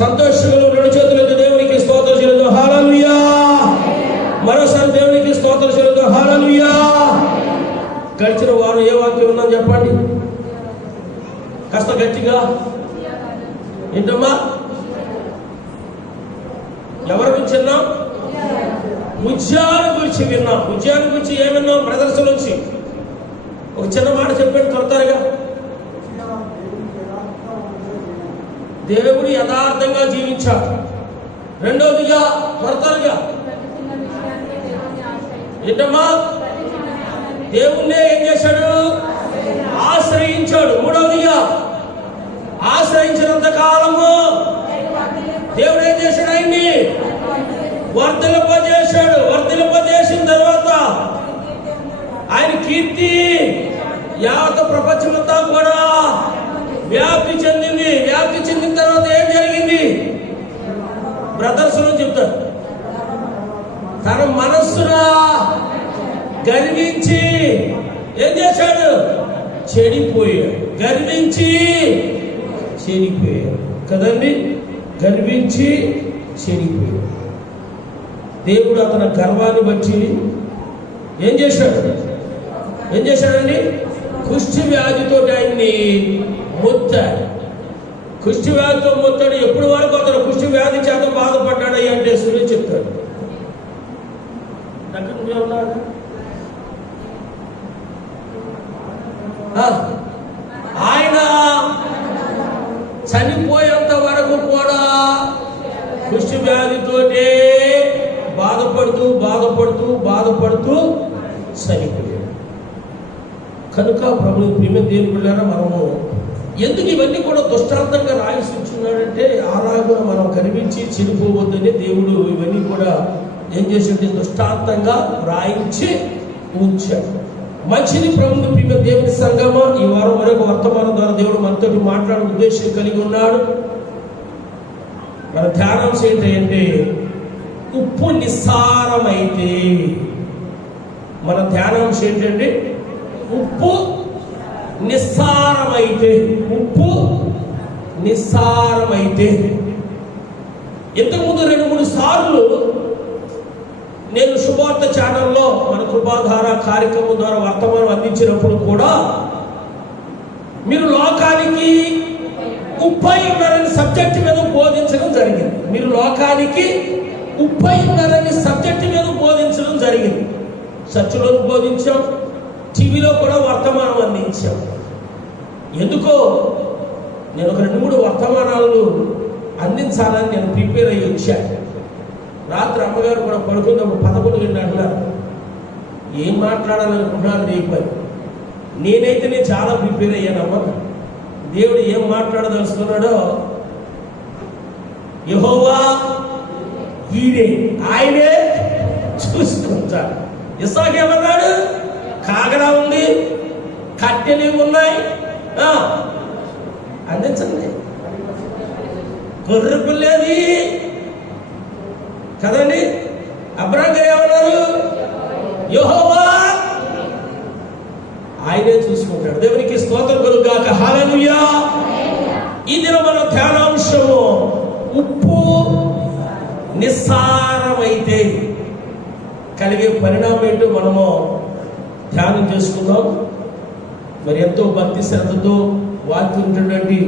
సంతోషంలో రెండు చేతులతో దేవునికి స్తోత్రం చెల్లిద్దాం. హల్లెలూయా. మరోసారి దేవునికి స్తోత్రం చెల్లిద్దాం. హల్లెలూయా. గడిచిన వారం ఏ వాక్యం ఉందని చెప్పండి కాస్త గట్టిగా. ఏంటమ్మా? ఎవరి గురించి విన్నాం? ఉద్యాల గురించి విన్నాం. ఉద్యాల గురించి ఏం విన్నాం? బ్రదర్స్ నుంచి ఒక చిన్న మాట చెప్పండి త్వరగా. దేవుడు యథార్థంగా జీవించాడు. రెండోదిగా త్వరగా ఏంటమ్మా? దేవుణ్ణే ఏం చేశాడు? ఆశ్రయించాడు. మూడవదిగా ఆశ్రయించినంత కాలము దేవుడు ఏం చేశాడు? ఆయన్ని వర్ధిల్లపజేశాడు. వర్ధిల్లపజేసిన తర్వాత ఆయన కీర్తి యావత్ ప్రపంచమంతా కూడా వ్యాప్తి చెందింది. వ్యాప్తి చెందిన తర్వాత ఏం జరిగింది? బ్రదర్స్ చెప్తారు, తన మనస్సున గర్వించి ఏం చేశాడు? చెడిపోయాడు. గర్వించి చెడిపోయాడు కదండి. గర్వించి చెడిపోయాడు. దేవుడు అతని గర్వాన్ని బట్టి ఏం చేశాడు? ఏం చేశాడండి? కుష్టి వ్యాధితో ఆయన్ని మొత్తాడు. కుష్టి వ్యాధితో మొత్తాడు. ఎప్పుడు వరకు అతను కుష్టి వ్యాధి చేత బాధపడ్డాడు అంటే సూర్యుడు చెప్తాడు. ఆయన చనిపోయేంత వరకు కూడా కుష్టి వ్యాధితోటే బాధపడుతూ బాధపడుతూ బాధపడుతూ చనిపోయాడు. కనుక ప్రభు ప్రేమ దేవుని బిడ్డలారా, మనము ఎందుకు ఇవన్నీ కూడా దృష్టాంతంగా రాయిసి ఉంచున్నాడంటే అలాగా మనం కనిపించి చెడిపోవద్దని దేవుడు ఇవన్నీ కూడా ఏం చేసింది? దృష్టాంతంగా రాయించి ఉంచాడు. మంచిది ప్రభుని ప్రియ దేవుని సంగమా, ఈ వారం వరకు వర్తమానం ద్వారా దేవుడు మనతో మాట్లాడే ఉద్దేశం కలిగి ఉన్నాడు. మన ధ్యానాంశం ఏంటంటే ఉప్పు నిస్సారమైతే. మన ధ్యానాంశం ఏంటంటే ఉప్పు నిస్సారమైతే. ఉప్పు నిస్సారమైతే. ఇంతకుముందు 2-3 సార్లు నేను శుభవార్త ఛానల్లో మన కృపాధార కార్యక్రమం ద్వారా వర్తమానం అందించినప్పుడు కూడా మీరు లోకానికి ఉప్పై ఉన్నారని సబ్జెక్ట్ మీద బోధించడం జరిగింది. మీరు లోకానికి ఉప్పై ఉన్నారని సబ్జెక్ట్ మీద బోధించడం జరిగింది. చర్చిలో బోధించాం, టీవీలో కూడా వర్తమానం అందించాం. ఎందుకో నేను ఒక 2-3 వర్తమానాలు అందించాలని నేను ప్రిపేర్ అయ్యి వచ్చాను. రాత్రి అమ్మగారు కూడా పడుకున్నప్పుడు 11 గంటలు అంటున్నారు, ఏం మాట్లాడాలనుకుంటున్నారు రేపు. నేనైతే నేను చాలా ప్రిపేర్ అయ్యానమ్మా. దేవుడు ఏం మాట్లాడదలుచుకున్నాడో యెహోవా ఈడే, ఆయనే చూసుకుంటాడు. ఇస్సాకు ఏమన్నాడు? కాగడా ఉంది, కట్టెలు ఉన్నాయి, అందించండి. గొర్రె పిల్లేది కదండి. అబ్రాహాము గారు ఏమన్నారు? యెహోవా ఆయనే చూసుకుంటాడు. దేవునికి స్తోత్రం కలుగుగాక. హల్లెలూయా. ఈ దినం మన ధ్యానాంశము ఉప్పు నిస్సారమైతే కలిగే పరిణామం ఏంటో మనము ధ్యానం చేసుకుందాం. మరి ఎంతో భక్తి శ్రద్ధతో వాక్యం ఉంటున్నటువంటి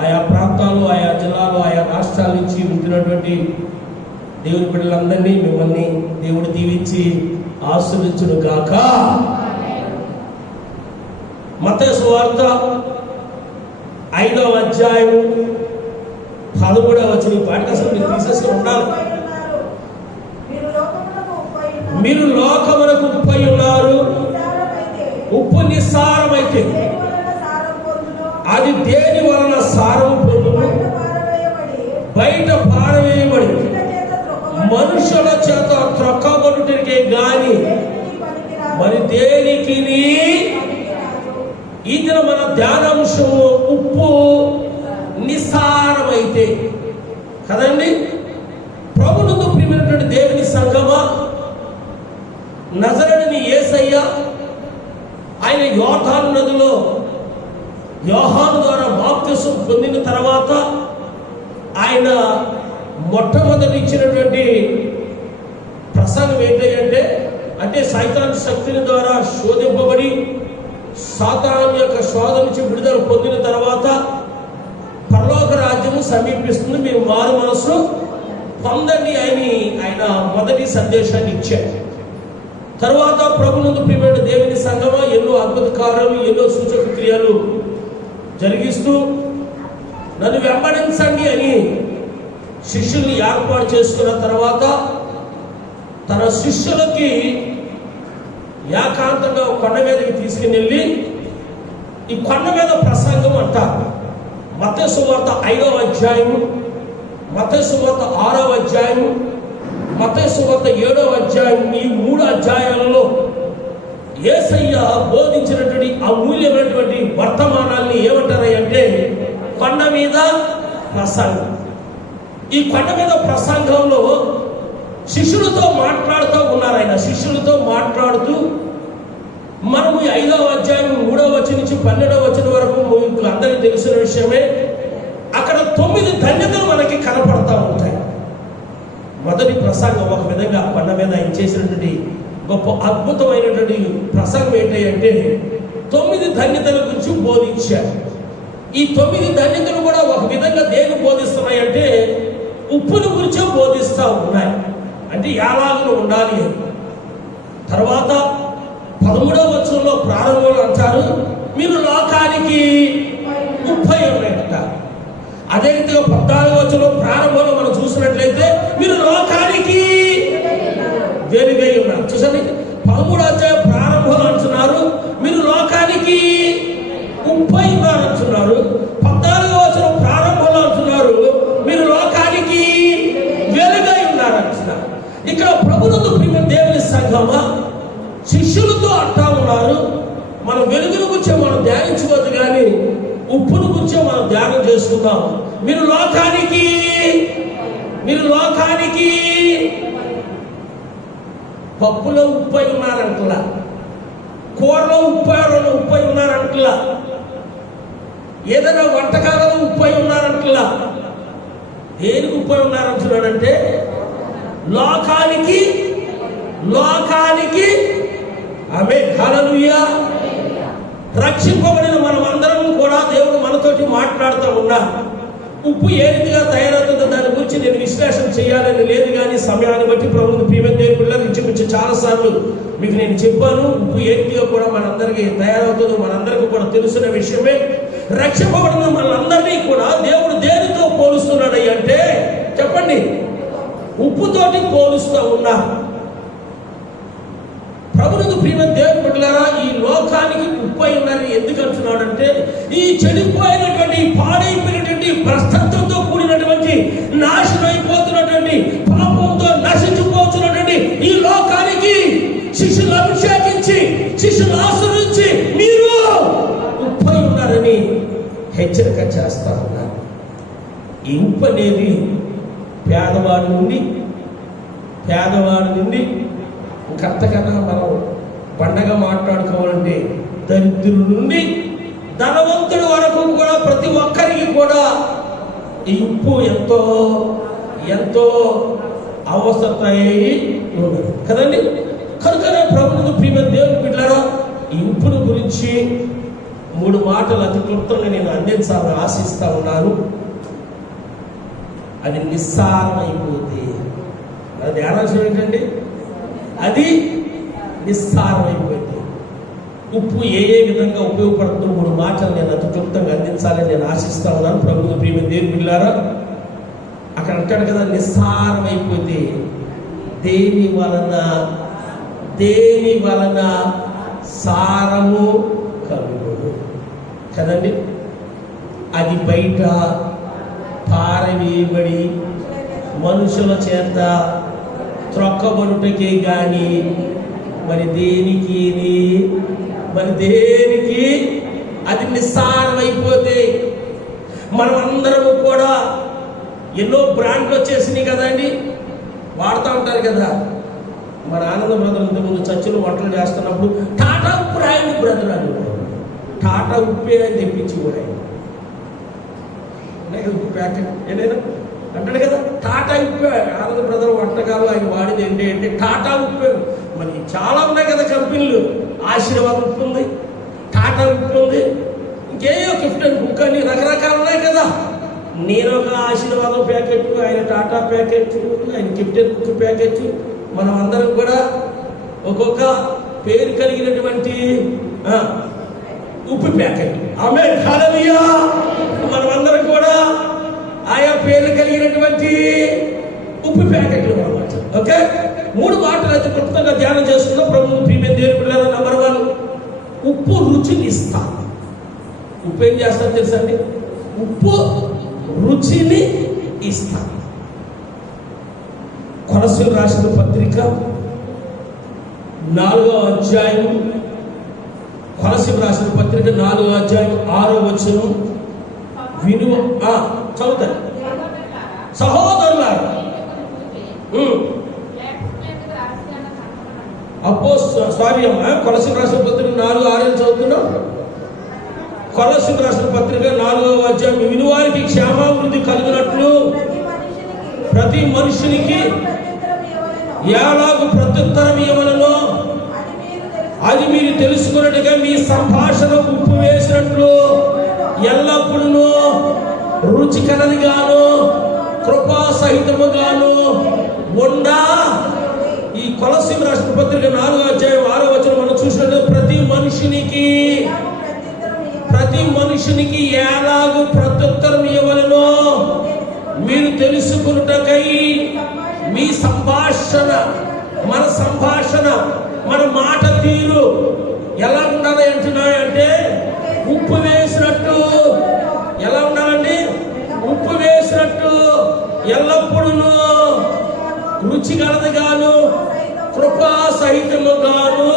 ఆయా ప్రాంతాలు, ఆయా జిల్లాలు, ఆయా రాష్ట్రాల నుంచి ఉంటున్నటువంటి దేవుని బిడ్డలందరినీ మిమ్మల్ని దేవుడు దీవించి ఆశీర్వదించును గాక. మత్తయి సువార్త 5వ అధ్యాయం 13వ వచనం పాఠం అసలు మీరు తీసేసుకుని ఉండాలి. మీరు లోకమునకు ఉప్పై ఉన్నారు. ఉప్పు నిస్సారమైతే అది దేని వలన సారం పొందును? బయట పారవేయబడి మనుషుల చేత త్రొక్కబడుటకే గాని మరి దేనికి. ఈ దిన మన ధ్యానాంశము ఉప్పు నిస్సారమైతే కదండి. ప్రభునందు ప్రియమైనటువంటి దేవుని సంగమా, నజరేయుడైన యేసయ్య ఆయన యోర్దాను నదిలో యోహాను ద్వారా బాప్తిస్మం బాప్తిసం పొందిన తర్వాత ఆయన మొట్టమొదటి ఇచ్చినటువంటి ప్రసంగం ఏంటంటే, అంటే సైతాన్ శక్తుల ద్వారా శోధింపబడి సాతాను యొక్క శోధన నుంచి విడుదల పొందిన తర్వాత పరలోక రాజ్యము సమీపిస్తుంది, మీరు మారు మనసు పొందండి అని ఆయన మొదటి సందేశాన్ని ఇచ్చారు. తర్వాత ప్రభునందు ప్రియమైన దేవుని సంఘము ఎన్నో అద్భుత కార్యాలు, ఎన్నో సూచక క్రియలు జరిగిస్తూ నన్ను వెంబడించండి అని శిష్యుల్ని ఏర్పాటు చేసుకున్న తర్వాత తన శిష్యులకి ఏకాంతంగా కొండ మీదకి తీసుకుని వెళ్ళి ఈ కొండ మీద ప్రసంగం అంటారు. మత్తయి సువార్త 5వ అధ్యాయము, మత్తయి సువార్త 6వ అధ్యాయము, మత్తయి సువార్త 7వ అధ్యాయం, ఈ 3 అధ్యాయాలలో యేసయ్య బోధించినటువంటి అమూల్యమైనటువంటి వర్తమానాల్ని ఏమంటారంటే కొండ మీద ప్రసంగం. ఈ కొండ మీద ప్రసంగంలో శిష్యులతో మాట్లాడుతూ ఉన్నారు. ఆయన శిష్యులతో మాట్లాడుతూ మనము 5వ అధ్యాయం 3వ వచనం నుంచి 12వ వచనం వరకు మీకు అందరికీ తెలిసిన విషయమే. అక్కడ 9 ధన్యతలు మనకి కనపడతా ఉంటాయి. మొదటి ప్రసంగం ఒక విధంగా కొండ మీద ఆయన చేసినటువంటి గొప్ప అద్భుతమైనటువంటి ప్రసంగం ఏంటంటే 9 ధన్యతల గురించి బోధించారు. ఈ 9 ధన్యతలు కూడా ఒక విధంగా దేని బోధిస్తున్నాయంటే ఉప్పును గురించే బోధిస్తూ ఉన్నాయి. అంటే ఎలాగో ఉండాలి అని. తర్వాత 13వ వచనంలో ప్రారంభంలో అంటారు, మీరు లోకానికి ఉప్పై ఉన్నట్ట. అదే రీతిగా 14వ వచనంలో ప్రారంభంలో మనం చూసినట్లయితే మీరు లోకానికి వెలుగై ఉన్నారు. చూసండి, 13వ అధ్యాయం ప్రారంభంలో అంటున్నారు మీరు లోకానికి ఉప్పై ఉన్నారు అంటున్నారు. 14వ వచనం ప్రారంభంలో అంటున్నారు మీరు లోకానికి వెలుగై ఉన్నారు అంటున్నారు. ఇక్కడ ప్రభునందు ప్రియమైన దేవుని సంఘమా శిష్యులతో అంటా ఉన్నారు, మనం వెలుగును గురించి మనం ధ్యానించుకోవద్దు కానీ ఉప్పును గురించి మనం ధ్యానం చేసుకుందాం. మీరు లోకానికి పప్పులో ఉప్పై ఉన్నారంటలా, కూరలో ఉప్పై ఉన్నారంటలా, ఏదైనా వంటకాలలో ఉప్పై ఉన్నారంటలా. దేనికి ఉప్పై ఉన్నారంటున్నాడంటే లోకానికి ఆమె హల్లెలూయా. రక్షింపబడిన మనం అందరం కూడా దేవుడు మనతోటి మాట్లాడుతూ ఉన్నా. ఉప్పు ఏ రీతిగా తయారవుతుందో దాని గురించి నేను విశ్లేషణ చేయాలని లేదు కానీ సమయాన్ని బట్టి ప్రభువుని ప్రియమైన దేవుని పిల్లలు ఇచ్చి చాలాసార్లు మీకు నేను చెప్పాను. ఉప్పు ఏ రీతిగా కూడా మనందరికీ తయారవుతుందో మనందరికీ కూడా తెలుసున్న విషయమే. రక్షింపబడిన మనందరినీ కూడా దేవుడు దేనితో పోలుస్తున్నాడు అంటే చెప్పండి, ఉప్పుతోటి పోలుస్తూ ఉన్నా. ప్రభువుకు ప్రియమైన దేవుని బిడ్డలారా, ఈ లోకానికి ఉప్పై ఉన్నారని ఎందుకు అంటున్నాడంటే ఈ చెడిపోయినటువంటి పాడైపోయినటువంటి భ్రష్టత్వంతో కూడినటువంటి నాశనం అయిపోతున్నటువంటి పాపంతో నశించిపోతున్నటువంటి ఈ లోకానికి శిష్యులు అభిషేకించి శిష్యులు ఆశ్రయించి మీరు ఉప్పై ఉన్నారని హెచ్చరిక చేస్తా ఉన్నారు. ఈ ఉప్పు అనేది పేదవాడి నుండి కర్తకన్నా మనం పండగ మాట్లాడుకోవాలంటే దరిద్రుల నుండి ధనవంతుడి వరకు కూడా ప్రతి ఒక్కరికి కూడా ఈ ఉప్పు ఎంతో అవసరత ఉన్నది కదండి. కనుకనే ప్రభువుకు ప్రియమైన దేవుని బిడ్డలారా, ఈ ఉప్పును గురించి 3 మాటలు అతి క్లుప్తంగా నేను అందించాలని ఆశిస్తా ఉన్నాను. అది నిస్సారమైపోతే అది ధ్యానాంశం ఏంటండి, అది నిస్సారమైపోయింది. ఉప్పు ఏ విధంగా ఉపయోగపడుతుందో 3 మాటలు నేను అతి క్లుప్తంగా అందించాలని నేను ఆశిస్తా ఉన్నాను. ప్రభువుకు ప్రియమైన దేవుని బిడ్డలారా, అక్కడ అంటాడు కదా నిస్సారమైపోతే దేని వలన సారము కలుగును కదండి. అది బయట పారవేయబడి మనుషుల చేత త్రొక్కబడుటకే గాని మరి దేనికి అది నిస్సారమైపోతే మనం అందరము కూడా ఎన్నో బ్రాండ్లు వచ్చేసినాయి కదండి, వాడుతూ ఉంటారు కదా. మన ఆనంద బ్రదర్ ఇంతకుముందు చర్చలు వంటలు చేస్తున్నప్పుడు టాటా ఉప్పు రాయండి బ్రదర్ అని, టాటా ఉప్పే అని తెప్పించి కూడా ఉన్నాయి కదా ఉప్పు ప్యాకెట్ ఏదైనా అంటాడు కదా. టాటా ఉప్పు ఆనంద బ్రదర్ వంటకాలు ఆయన వాడిది ఏంటి టాటా ఉప్పు. మరి చాలా ఉన్నాయి కదా కంపెనీలు. ఆశీర్వాదం ఉప్పు ఉంది, టాటా ఉప్పు ఉంది, ఇంకేయో గిఫ్ట్ బుక్ అని రకరకాలు ఉన్నాయి కదా. నేను ఒక ఆశీర్వాదం ప్యాకెట్, ఆయన టాటా ప్యాకెట్, ఆయన గిఫ్టెడ్ బుక్ ప్యాకెట్, మనం అందరం కూడా ఒక్కొక్క పేరు కలిగినటువంటి ఉప్పు ప్యాకెట్. ఆమేన్ హల్లెలూయా. మనమందరం కూడా ఆయా పేర్లు కలిగినటువంటి ఉప్పు ప్యాకెట్లు అన్నమాట. ఓకే, 3 మాటలు అయితే క్లుప్తంగా ధ్యానం చేసుకుందాం. ప్రభువు ప్రియమైన దేవుని బిడ్డలారా, నంబర్ 1, ఉప్పు రుచిని ఇస్తా. ఉప్పు ఏం చేస్తాను తెలుసా అండి? ఉప్పు రుచిని ఇస్తా. కొలస్సీయులకు రాసిన పత్రిక 4వ అధ్యాయం, కొలస్సీయులకు రాసిన పత్రిక 4వ అధ్యాయం 6వ వచనం వినువ చదువుతాను. సహోదరులారా, కొలస్సీయులకు రాసిన పత్రిక 4:6 చదువుతున్నాం. కొలస్సీయులకు రాసిన పత్రిక 4వ అధ్యాయం, వినువారికి క్షేమాభివృద్ధి కలిగినట్లు ప్రతి మనుషునికి ఎలాగూ ప్రత్యుత్తరం ఇవ్వవలెనో అది మీరు తెలుసుకున్నట్టుగా మీ సంభాషణ ఉప్పు వేసినట్లు ఎల్లప్పుడూ రుచికరదిగాను కృపా సహితముగాను ఉండా. ఈ కొలస్సీయులకు రాసిన పత్రిక 4వ అధ్యాయం 6వ వచనం మనం చూసినట్టు ప్రతి మనుషునికి ఎలాగూ ప్రత్యుత్తరం ఇవ్వవలెనో మీరు తెలుసుకున్నటకై మీ సంభాషణ, మన సంభాషణ, మన మాట తీరు ఎలా ఉండాలి అంటున్నాయంటే ఉప్పు వేసినట్టు. ఎలా ఉండాలండి? ఉప్పు వేసినట్టు ఎల్లప్పుడూ రుచి కలదిగాను కృపా సహితముగాను.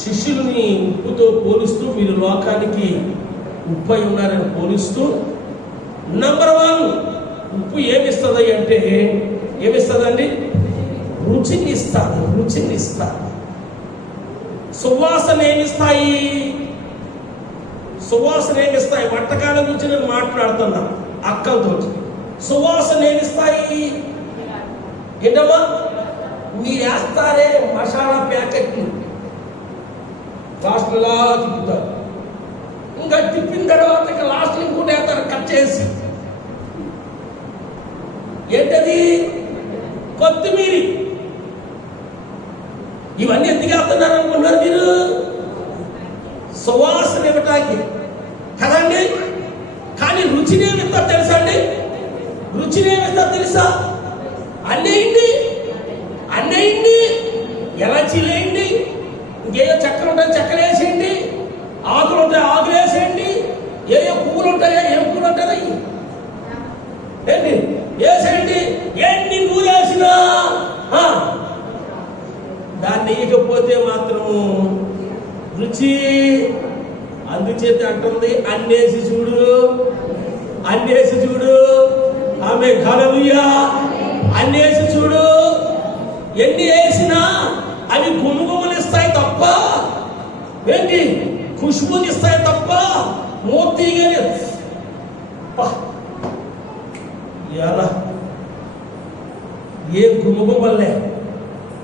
శిష్యుల్ని ఉప్పుతో పోలిస్తూ మీరు లోకానికి ఉప్పు అయి ఉన్నారని పోలిస్తూ, నంబర్ 1, ఉప్పు ఏమిస్తుంది అంటే ఏమిస్తుందండి? రుచిని ఇస్తాను. రుచిని ఇస్తాను. సువాసన ఏమిస్తాయి? సువాసన ఏమిస్తాయి? వంటకాల గురించి నేను మాట్లాడుతున్నా అక్కలతో. సువాసన ఏమిస్తాయి? ఏంటమ్మా? మీరు వేస్తారే మసాలా ప్యాకెట్లు, లాస్ట్లా తిప్పుతారు. ఇంకా తిప్పిన తర్వాత ఇంకా లాస్ట్ ఇంకోటి వేస్తారు కట్ చేసి. ఏంటది? కొత్తిమీరి. ఇవన్నీ ఎందుకు వేస్తున్నారు అనుకుంటున్నారు మీరు? సువాసన ఇవ్వటానికి కదండి. కానీ రుచినేమిస్తారు తెలుసా అండి? రుచినేమిస్తారు తెలుసా? అన్నేయండి, అన్నేయండి, ఎలాచీలేయండి, ఇంకేదో చక్కెర ఉంటాయి చక్కెర వేసేయండి, ఆకులు ఉంటాయి ఆకులు వేసేయండి, ఏ పువ్వులు ఉంటాయో ఏం పువ్వులు ఉంటాయి ఏంటి వేసేయండి. ఎన్ని నూనె వేసినా దాన్ని వేయకపోతే మాత్రము రుచి. అందుచేత అంటుంది అన్నేసి చూడు, అన్నేసి చూడు. ఆమె హల్లెలూయా. అన్నేసి చూడు. ఎన్ని వేసినా అవి గుమగుమలిస్తాయి తప్ప ఏంటి ఖుష్బునిస్తాయి తప్ప మోతీగానే ఎలా ఏ గుమగుమల్లే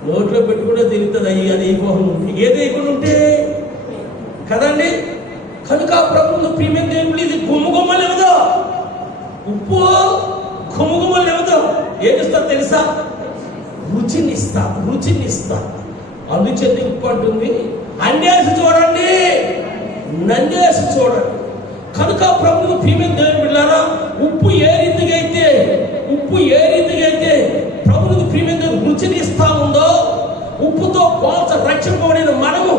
నోట్లో పెట్టుకుంటే తెలుస్తుంది. అయ్యి అది అయిపోకుండా ఉంటే ఏది అయిపోయి ఉంటే కదండి. కనుక ప్రభుత్వం ప్రియమైన దేవుడు ఇది గుమగుమలు ఇవ్వదు. ఉప్పు గుమగుమలు ఇవ్వదు. ఏమిస్తా తెలుసా? రుచినిస్తా, రుచినిస్తా. అందుచేత ఉప్పు అంటుంది అన్నేసి చూడండి, నన్నేసి చూడండి. కనుక ప్రభువు ప్రియమైన దేవుని బిడ్డలారా, ఉప్పు ఏ రీతిగా అయితే ప్రభువుకు ప్రియమైన రుచిని ఇస్తా ఉందో, ఉప్పుతో పోల్చ రక్షింపబడిన మనము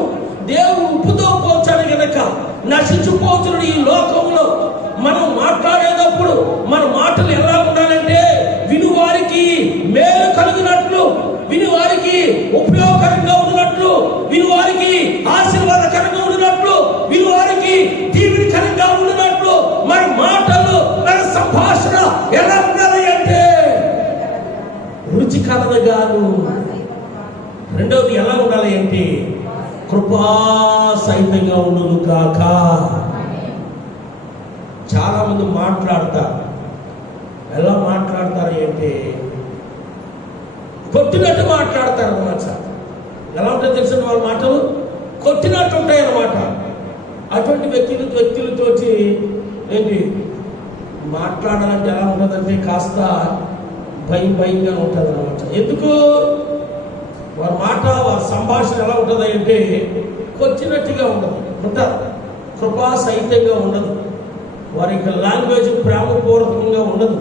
దేవుడు ఉప్పుతో పోల్చాడు కనుక నశించిపోతున్న ఈ లోకంలో మనం మాట్లాడేటప్పుడు మన మాటలు ఎలా ఉండాలంటే వినువారికి మేలు కలిగినట్లు, వినువారికి ఉపయోగకరంగా ఉన్నట్లు, వినువారికి ఆశీర్వాదకరంగా ఉన్నట్లు, వినువారికి దీవెనకరంగా ఉన్నట్లు మన మాటలు, మన సంభాషణ ఎలా ఉండాలి అంటే రుచికరగాను. రెండవది ఎలా ఉండాలి అంటే కృపా సహితంగా ఉండును కాక. చాలామంది మాట్లాడతారు. ఎలా మాట్లాడతారు అంటే కొట్టినట్టు మాట్లాడతారు అన్నమాట. ఎలా ఉంటుంది తెలిసిన వాళ్ళ మాటలు కొట్టినట్టు ఉంటాయి అన్నమాట. అటువంటి వ్యక్తులతో ఏంటి మాట్లాడాలంటే ఎలా ఉంటుందంటే కాస్త భయంగా ఉంటుంది అన్నమాట. ఎందుకు వారి మాట వారి సంభాషణ ఎలా ఉంటుంది అంటే కొచ్చినట్టుగా ఉంటారు, కృపా సహితంగా ఉండదు. వారి యొక్క లాంగ్వేజ్ ప్రేమపూర్వకంగా ఉండదు.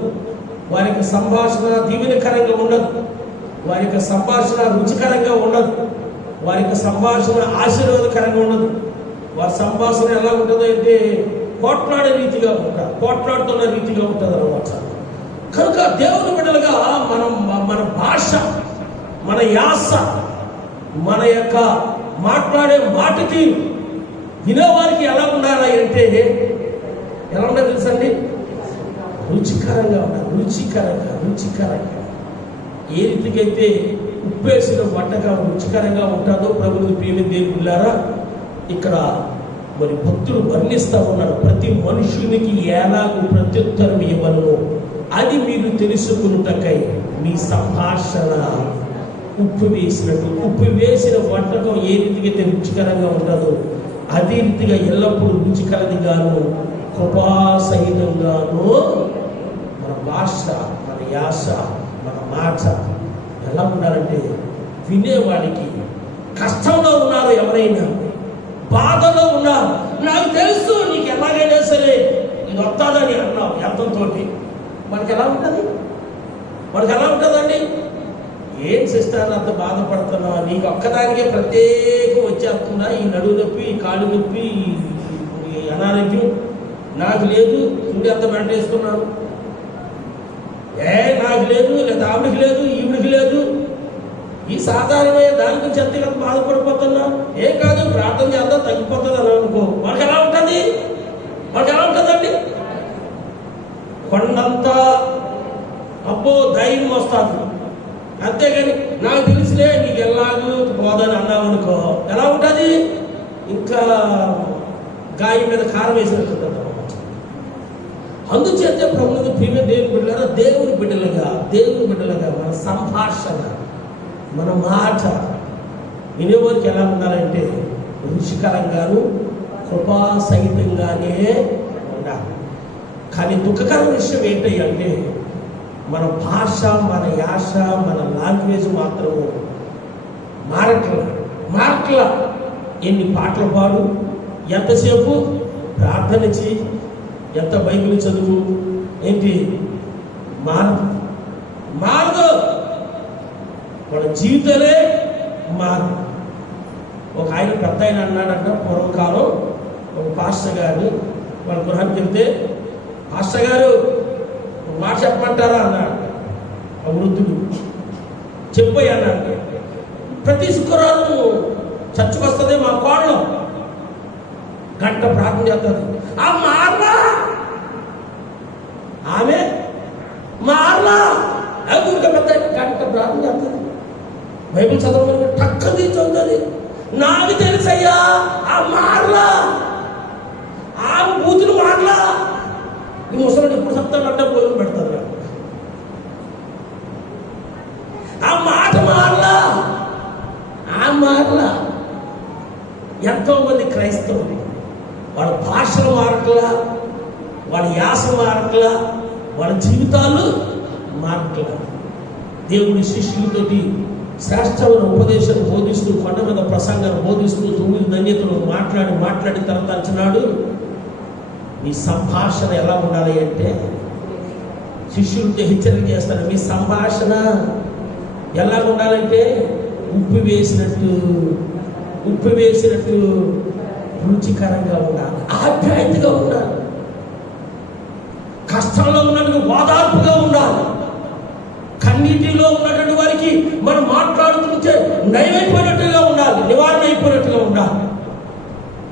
వారి యొక్క సంభాషణ దీవెనకరంగా ఉండదు. వారి యొక్క సంభాషణ రుచికరంగా ఉండదు. వారి యొక్క సంభాషణ ఆశీర్వాదకరంగా ఉండదు. వారి సంభాషణ ఎలా ఉంటుంది అంటే పోట్లాడే రీతిగా ఉంటారు, పోట్లాడుతున్న రీతిగా ఉంటుంది అన్నమాట. కనుక దేవుని బిడ్డలుగా మన భాష, మన యాస, మన యొక్క మాట్లాడే మాటకి వినేవారికి ఎలా ఉండాలి అంటే ఎలా ఉండాలి తెలుసండి? రుచికరంగా ఉండాలి. రుచికరంగా ఏ రీతికైతే ఉప్పేసిన వంటకం రుచికరంగా ఉంటుందో ప్రభుత్వ ప్రియమైన దేవులారా, ఇక్కడ మరి భక్తులు వర్ణిస్తూ ఉన్నారు. ప్రతి మనుషునికి ఎలాగూ ప్రత్యుత్తరం ఇవ్వను అది మీరు తెలుసుకున్నటకై మీ సంభాషణ ఉప్పు వేసిన వంటకం ఏ రీతికైతే రుచికరంగా ఉంటుందో అదే రీతిగా ఎల్లప్పుడూ రుచికరదిగాను కృపాసహితంగాను మన భాష, మన యాస, మన మాట ఎలా ఉండాలంటే వినేవాడికి కష్టంలో ఉన్నారు, ఎవరైనా బాధలో ఉన్నారు, నాకు తెలుసు నీకు ఎలాగైనా సరే ఇది వస్తుందని అన్నావు ఎంతంతో మనకి ఎలా ఉంటుందండి? ఏం సిస్టర్ అంత బాధపడుతున్నావు? నీకు ఒక్కదానికే ప్రత్యేకం వచ్చేస్తుందా ఈ నడువు నొప్పి, ఈ కాళ్ళు నొప్పి, ఈ అనారోగ్యం? నాకు లేదు, చూడి అంత వెంటేసుకున్నాను. నాకు లేదు, లేదా ఆవిడికి లేదు, ఈవిడికి లేదు, ఈ సాధారణమైన దాని గురించి ఎంతగా బాధపడిపోతున్నా. ఏం కాదు, ప్రార్థన చేద్దాం తగ్గిపోతుంది అని అనుకో. మనకు ఎలా ఉంటుందండి? కొండంత అబ్బో ధైర్యం వస్తుంది. అంతేగాని నాకు తెలిసిలే నీకు ఎలాగూ పోదని అన్నావు అనుకో, ఎలా ఉంటుంది? ఇంకా గాయం మీద కారం వేసినట్టు. అందుచేత ప్రభుత్వ ప్రియమైన దేవుని బిడ్డలుగా మన సంభాషణ, మన మాట వినేవారికి ఎలా ఉండాలంటే రుచికరంగాను కృపాసహితంగానే ఉండాలి. కానీ దుఃఖకరమైన విషయం ఏంటంటే మన భాష, మన యాస, మన లాంగ్వేజ్ మాత్రము మారట్ల. ఎన్ని పాటలు పాడు, ఎంతసేపు ప్రార్థన చేయి, ఎంత బైబిల్ చదువు, ఏంటి మారదు. మన జీవితాలే మారదు. ఒక ఆయన పెద్ద ఆయన అన్నాడంట, పూర్వకాలం ఒక పాస్టర్ గారు వాళ్ళ గృహానికి వెళ్తే, పాస్టర్ గారు మాట చెప్పమంటారా అన్నాడు. ఆ వృద్ధుడు చెప్పాయి అన్నాడు. ప్రతి శుక్రవారం చర్చకు వస్తుంది మా కోళ్ళం, గంట ప్రార్థన చేస్తుంది. ఆ మారలా, ఆమె మారలా, పెద్ద గంట ప్రార్థన చేస్తుంది. బైబిల్ చదవమని టక్కది చదువుతుంది. నాకు తెలుసయ్యా ఆ మారలా, ఆ బూతులు మారలా. ఈ ముసలి ఎప్పుడు చెప్తాడంటే భోజనం పెడతారు. ఆ మాట మారలా. ఎంతో మంది క్రైస్తవులు వాళ్ళ భాషలు మారట్లా, వాళ్ళ యాస మారట్లా, వాళ్ళ జీవితాలు మారట్లా. దేవుడి శిష్యులతోటి శ్రేష్టమైన ఉపదేశం బోధిస్తూ, కొండ మీద ప్రసంగాన్ని బోధిస్తూ 9 ధన్యతలు మాట్లాడిన తర్వాత అంటున్నాడు, మీ సంభాషణ ఎలా ఉండాలి అంటే, శిష్యులతో హెచ్చరిక చేస్తారు, మీ సంభాషణ ఎలా ఉండాలంటే ఉప్పు వేసినట్టు రుచికరంగా ఉండాలి, ఆప్యాయతగా ఉండాలి, కష్టంలో ఉన్నట్టు ఓదార్పుగా ఉండాలి, కన్నీటిలో ఉన్నటువంటి వారికి మనం మాట్లాడుతుంటే నయమైపోయినట్టుగా ఉండాలి, నివారణ అయిపోయినట్టుగా ఉండాలి.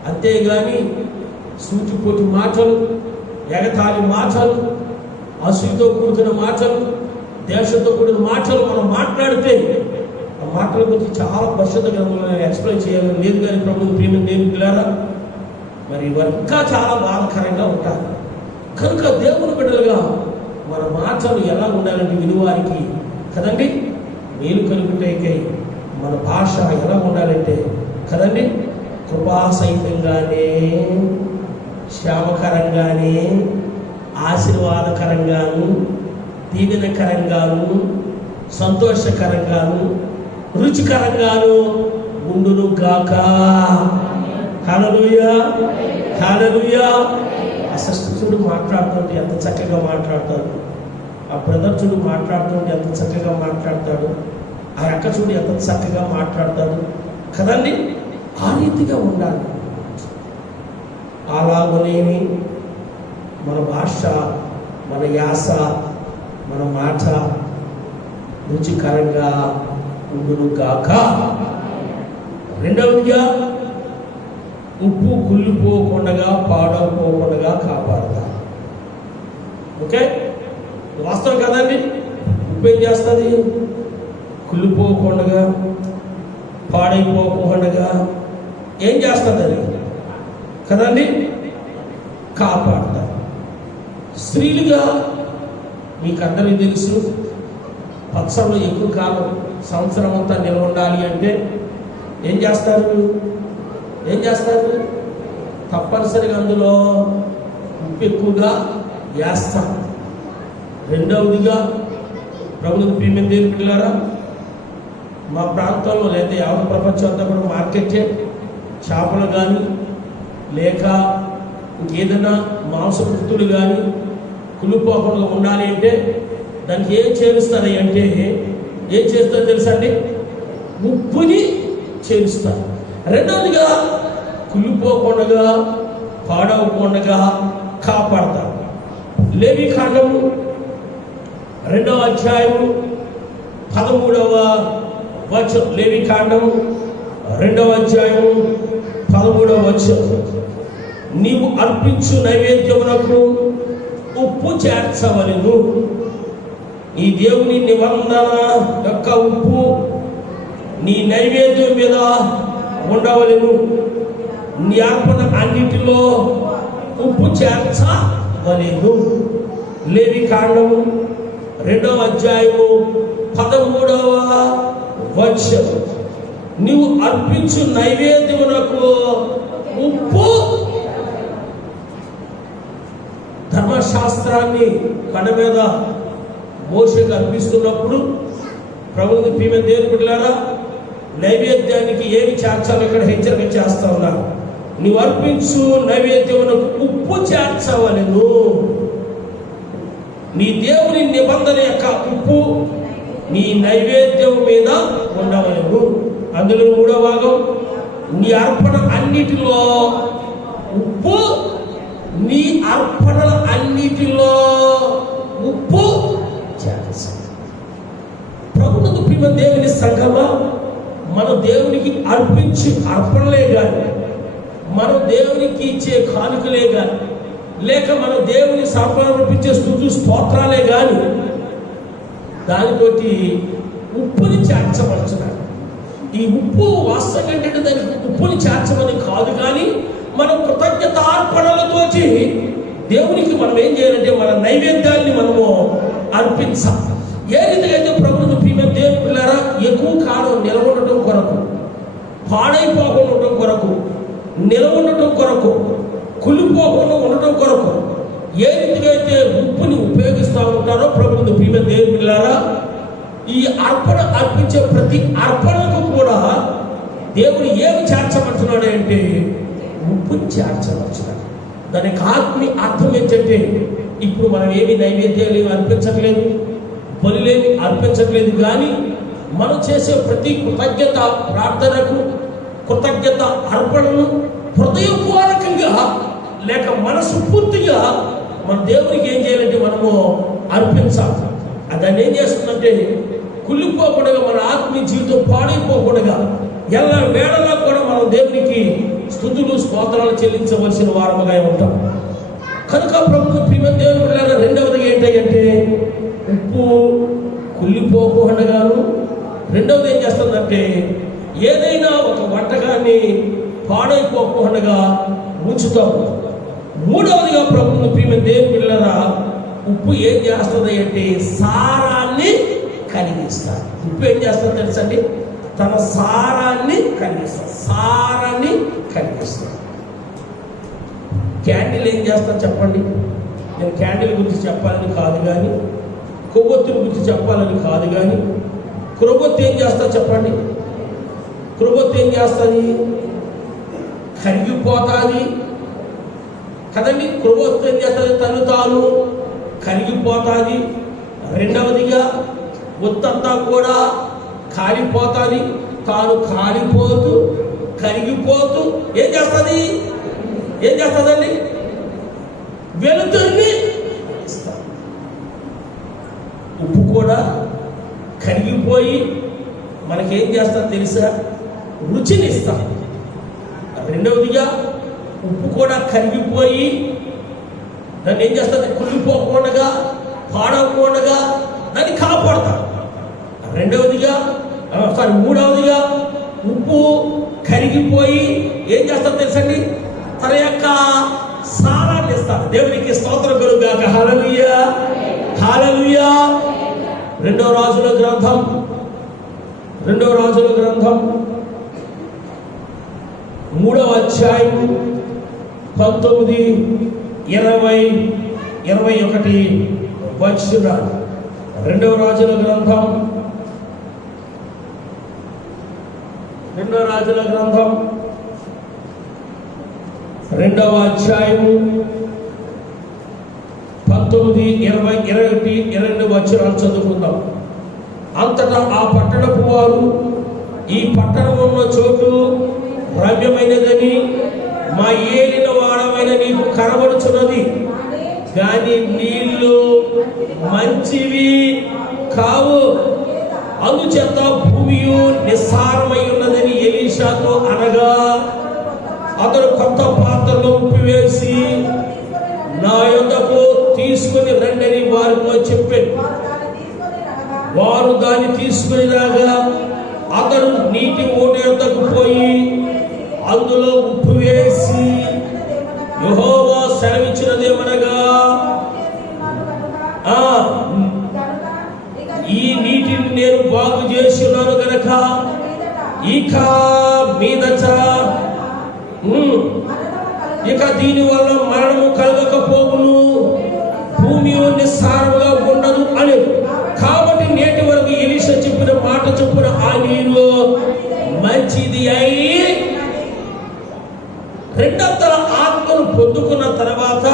అంతేగాని సూచిపోటి మాటలు, ఎగతాళి మాటలు, అసూయతో కూడుకున్న మాటలు, దేశంతో కూడిన మాటలు మనం మాట్లాడితే ఆ మాటల గురించి చాలా పరిశుద్ధ గ్రంథంలో ఎక్స్ప్లెయిన్ చేయాలని లేదు. కానీ ప్రభుత్వ ప్రియమైన దేవులారా, మరి వారు ఇంకా చాలా బాధకరంగా ఉంటారు. కనుక దేవుని బిడ్డలుగా మన మాటలు ఎలా ఉండాలంటే వినివారికి కదండి మేలు కలుగుటకై మన భాష ఎలా ఉండాలంటే కదండి కృపాసహితంగానే, క్షేమకరంగానే, ఆశీర్వాదకరంగాను, దీవెనకరంగాను, సంతోషకరంగాను, రుచికరంగాను ఉండును గాక. హల్లెలూయా, హల్లెలూయా. ఆ సిస్టర్ మాట్లాడుతుంటే ఎంత చక్కగా మాట్లాడతాడు, ఆ బ్రదర్ చూడు మాట్లాడుతుంటే ఎంత చక్కగా మాట్లాడతాడు, ఆ అక్క చూడు ఎంత చక్కగా మాట్లాడతాడు కదండి. ఆ రీతిగా ఉండాలి. అలాగనేమి మన భాష, మన యాస, మన మాట రుచికరంగా ఉండును గాక. రెండవదిగా ఉప్పు కుళ్ళిపోకుండా పాడైపోకుండా కాపాడతా. ఓకే, వాస్తవం కదండి. ఉప్పు ఏం చేస్తుంది? కుళ్ళిపోకుండా పాడైపోకుండా ఏం చేస్తుంది అది కదండి, కాపాడతా. స్త్రీలుగా మీకు అందరికీ తెలుసు, పచ్చళ్ళు ఎక్కువ కాలం సంవత్సరం అంతా నిల్వ ఉండాలి అంటే ఏం చేస్తారు? తప్పనిసరిగా అందులో ఉప్పు ఎక్కువగా వేస్తాం. రెండవదిగా ప్రభుత్వ ప్రీమియం దేవుని పిల్లారా, మా ప్రాంతంలో లేదా యావత్ ప్రపంచం అంతా కూడా మార్కెట్ చేపలు కానీ లేక ఏదైనా మాంసకృతులు కానీ కుళ్ళిపోకుండా ఉండాలి అంటే దానికి ఏం చేరుస్తారు అంటే ఏం చేస్తారు తెలుసా అండి? ఉప్పుని చేరుస్తారు. రెండవదిగా కుళ్ళిపోకుండా పాడవకుండా కాపాడతారు. లేవికాండము 2వ అధ్యాయము 13వ వచనం. లేవికాండము 2వ అధ్యాయము 13వ వచనం. నీవు అర్పించు నైవేద్యమునకు ఉప్పు చేర్చవలెను. నీ దేవుని నిబంధన యొక్క ఉప్పు నీ నైవేద్యం మీద ఉండవలెను. నీ అర్పణ అన్నిటిలో ఉప్పు చేర్చవలెను. లేవికాండము 2వ అధ్యాయము 13వ వచనం. నీవు అర్పించు నైవేద్యమునకు ఉప్పు. ధర్మశాస్త్రాన్ని కొండ మీద మోషేకు అర్పిస్తున్నప్పుడు ప్రభువుని ప్రియమైన దేవుని బిడ్డలారా, నైవేద్యానికి ఏమి చేర్చాలో ఇక్కడ హెచ్చరిక చేస్తా ఉన్నారు. నీవు అర్పించు నైవేద్యమునకు ఉప్పు చేర్చవలెను. నీ దేవుని నిబంధన యొక్క ఉప్పు నీ నైవేద్యం మీద ఉండవలెను. అందులో 3వ భాగం, నీ అర్పణ అన్నిటిలో ఉప్పు, నీ అర్పణల అన్నిటిలో ఉప్పు చేర్చాలి. ప్రభువుకు ప్రియమైన దేవుని సంఘమా, మనం దేవునికి అర్పించి అర్పణలే కానీ, మనం దేవునికి ఇచ్చే కానుకలే కానీ, లేక మనం దేవుని సమర్పించే స్తుతి స్తోత్రాలే కానీ దానితోటి ఉప్పుని చేర్చవలసినారు. ఈ ఉప్పు వాస్తవం ఏంటంటే దానికి ఉప్పుని చేర్చమని కాదు, కానీ మనం కృతజ్ఞతార్పణలతోటి దేవునికి మనం ఏం చేయాలంటే మన నైవేద్యాన్ని మనము అర్పించాలి. ఏ రీతిగా అయితే ప్రభువుని ప్రియమైన దేవుని పిల్లారా, ఎక్కువ కాలం నిలబడటం కొరకు, పాడైపోకుండా ఉండటం కొరకు, నిలబడటం కొరకు, కులిపోకుండా ఉండటం కొరకు ఏ రీతిగా అయితే ఉప్పుని ఉపయోగిస్తూ ఉంటారో ప్రభువుని ప్రియమైన దేవుని పిల్లారా, ఈ అర్పణ అర్పించే ప్రతి అర్పణకు కూడా దేవుడు ఏమి చేర్చబడుతున్నాడు అంటే ఉప్పు చేర్చబడుతున్నాడు. దానికి ఆత్మీయ అర్థం ఏంటంటే, ఇప్పుడు మనం ఏమి నైవేద్యాలు అర్పించట్లేదు, బలులేమి అర్పించట్లేదు, కానీ మనం చేసే ప్రతి కృతజ్ఞత ప్రార్థనకు, కృతజ్ఞత అర్పణను హృదయపూర్వకంగా లేక మనసు పూర్తిగా మన దేవునికి ఏం చేయాలంటే మనము అర్పించాలి. దాన్ని ఏం చేస్తుందంటే కుళ్ళిపోకుండా, మన ఆత్మీయ జీవితం పాడైపోకుండా ఎలా వేళలా కూడా మనం దేవునికి స్తుతులు స్తోత్రాలు చెల్లించవలసిన వారముగా ఉంటాం. కనుక ప్రభువు ప్రియమైన దేవుని బిడ్డలారా, రెండవది ఏంటంటే ఉప్పు కుళ్ళిపోకుండాను, రెండవది ఏం చేస్తుందంటే ఏదైనా ఒక వంటకాన్ని పాడైపోకుండా ఉంచుతాము. మూడవదిగా ప్రభువుని ప్రియమైన దేవుని పిల్లరా, ఉప్పు ఏం చేస్తుంది అంటే సారాన్ని కలిగిస్తారు. ఉప్పు ఏం చేస్తుంది తెలుసండి? తన సారాన్ని కలిగిస్తారు. సారాన్ని కలిగిస్తారు. క్యాండిల్ ఏం చేస్తారు చెప్పండి? నేను క్యాండిల్ గురించి చెప్పాలని కాదు కానీ, కొవ్వొత్తుల గురించి చెప్పాలని కాదు కానీ, కొవ్వొత్తు ఏం చేస్తా చెప్పండి? కొవ్వొత్తు ఏం చేస్తుంది? కరిగిపోతుంది కదండి. కొవ్వొత్తు ఏం చేస్తుంది? తను తాను కరిగిపోతుంది. రెండవదిగా ఒత్తంతా కూడా కాలిపోతుంది. తాను కాలిపోతూ కరిగిపోతూ ఏం చేస్తుంది? ఏం చేస్తుందండి? వెలుతురిని ఇస్తుంది. ఉప్పు కూడా కరిగిపోయి మనకేం చేస్తా తెలుసా? రుచిని ఇస్తాం. రెండవదిగా ఉప్పు కూడా కరిగిపోయి దాన్ని ఏం చేస్తుంది? కుళ్ళిపోకుండా పాడవకుండా దాన్ని కాపాడతాం. మూడవదిగా ఉప్పు కరిగిపోయి ఏం చేస్తారు తెలుసండి? తన యొక్క సారాన్ని ఇస్తారు. దేవునికి స్తోత్రం కలుగుగాక. హల్లెలూయా, హల్లెలూయా. రెండవ రాజుల గ్రంథం 3వ అధ్యాయం 19, 20, 21 వచనాలు. రెండవ రాజుల గ్రంథం 2వ అధ్యాయం 19, 20, 21, 22 వచనాలు చదువుకుందాం. అంతటా ఆ పట్టణపు వారు, ఈ పట్టణం ఉన్న చోటు రమ్యమైనదని మా ఏలిన వాడమైన నీకు కనబడుచున్నది, కానీ నీళ్లు మంచివి కావు, అందుచేత భూమియు నిస్సారమై ఉన్నదని ఎలీషాతో అనగా, అతడు కొత్త పాత్రలో ఉప్పు వేసి నా యొద్దకు తీసుకుని రండని వారితో చెప్పాడు. వారు దాన్ని తీసుకుని రాగా అతడు నీటి మూట యొద్దకు పోయి అందులో ఉప్పు వేసి, యెహోవా సెలవిచ్చినదేమనగా, ఈ నీటిని నేను బాగు చేస్తున్నాను గనక ఇక మీదట ఇక దీని వల్ల మరణము కలగకపోవును, భూమి నిస్సారముగా ఉండదు అని. కాబట్టి నేటి వరకు ఎలీషా చెప్పిన మాట చొప్పున ఆ నీరు మంచిది అయి రెండంతల ఆత్మను పొందుకున్న తర్వాత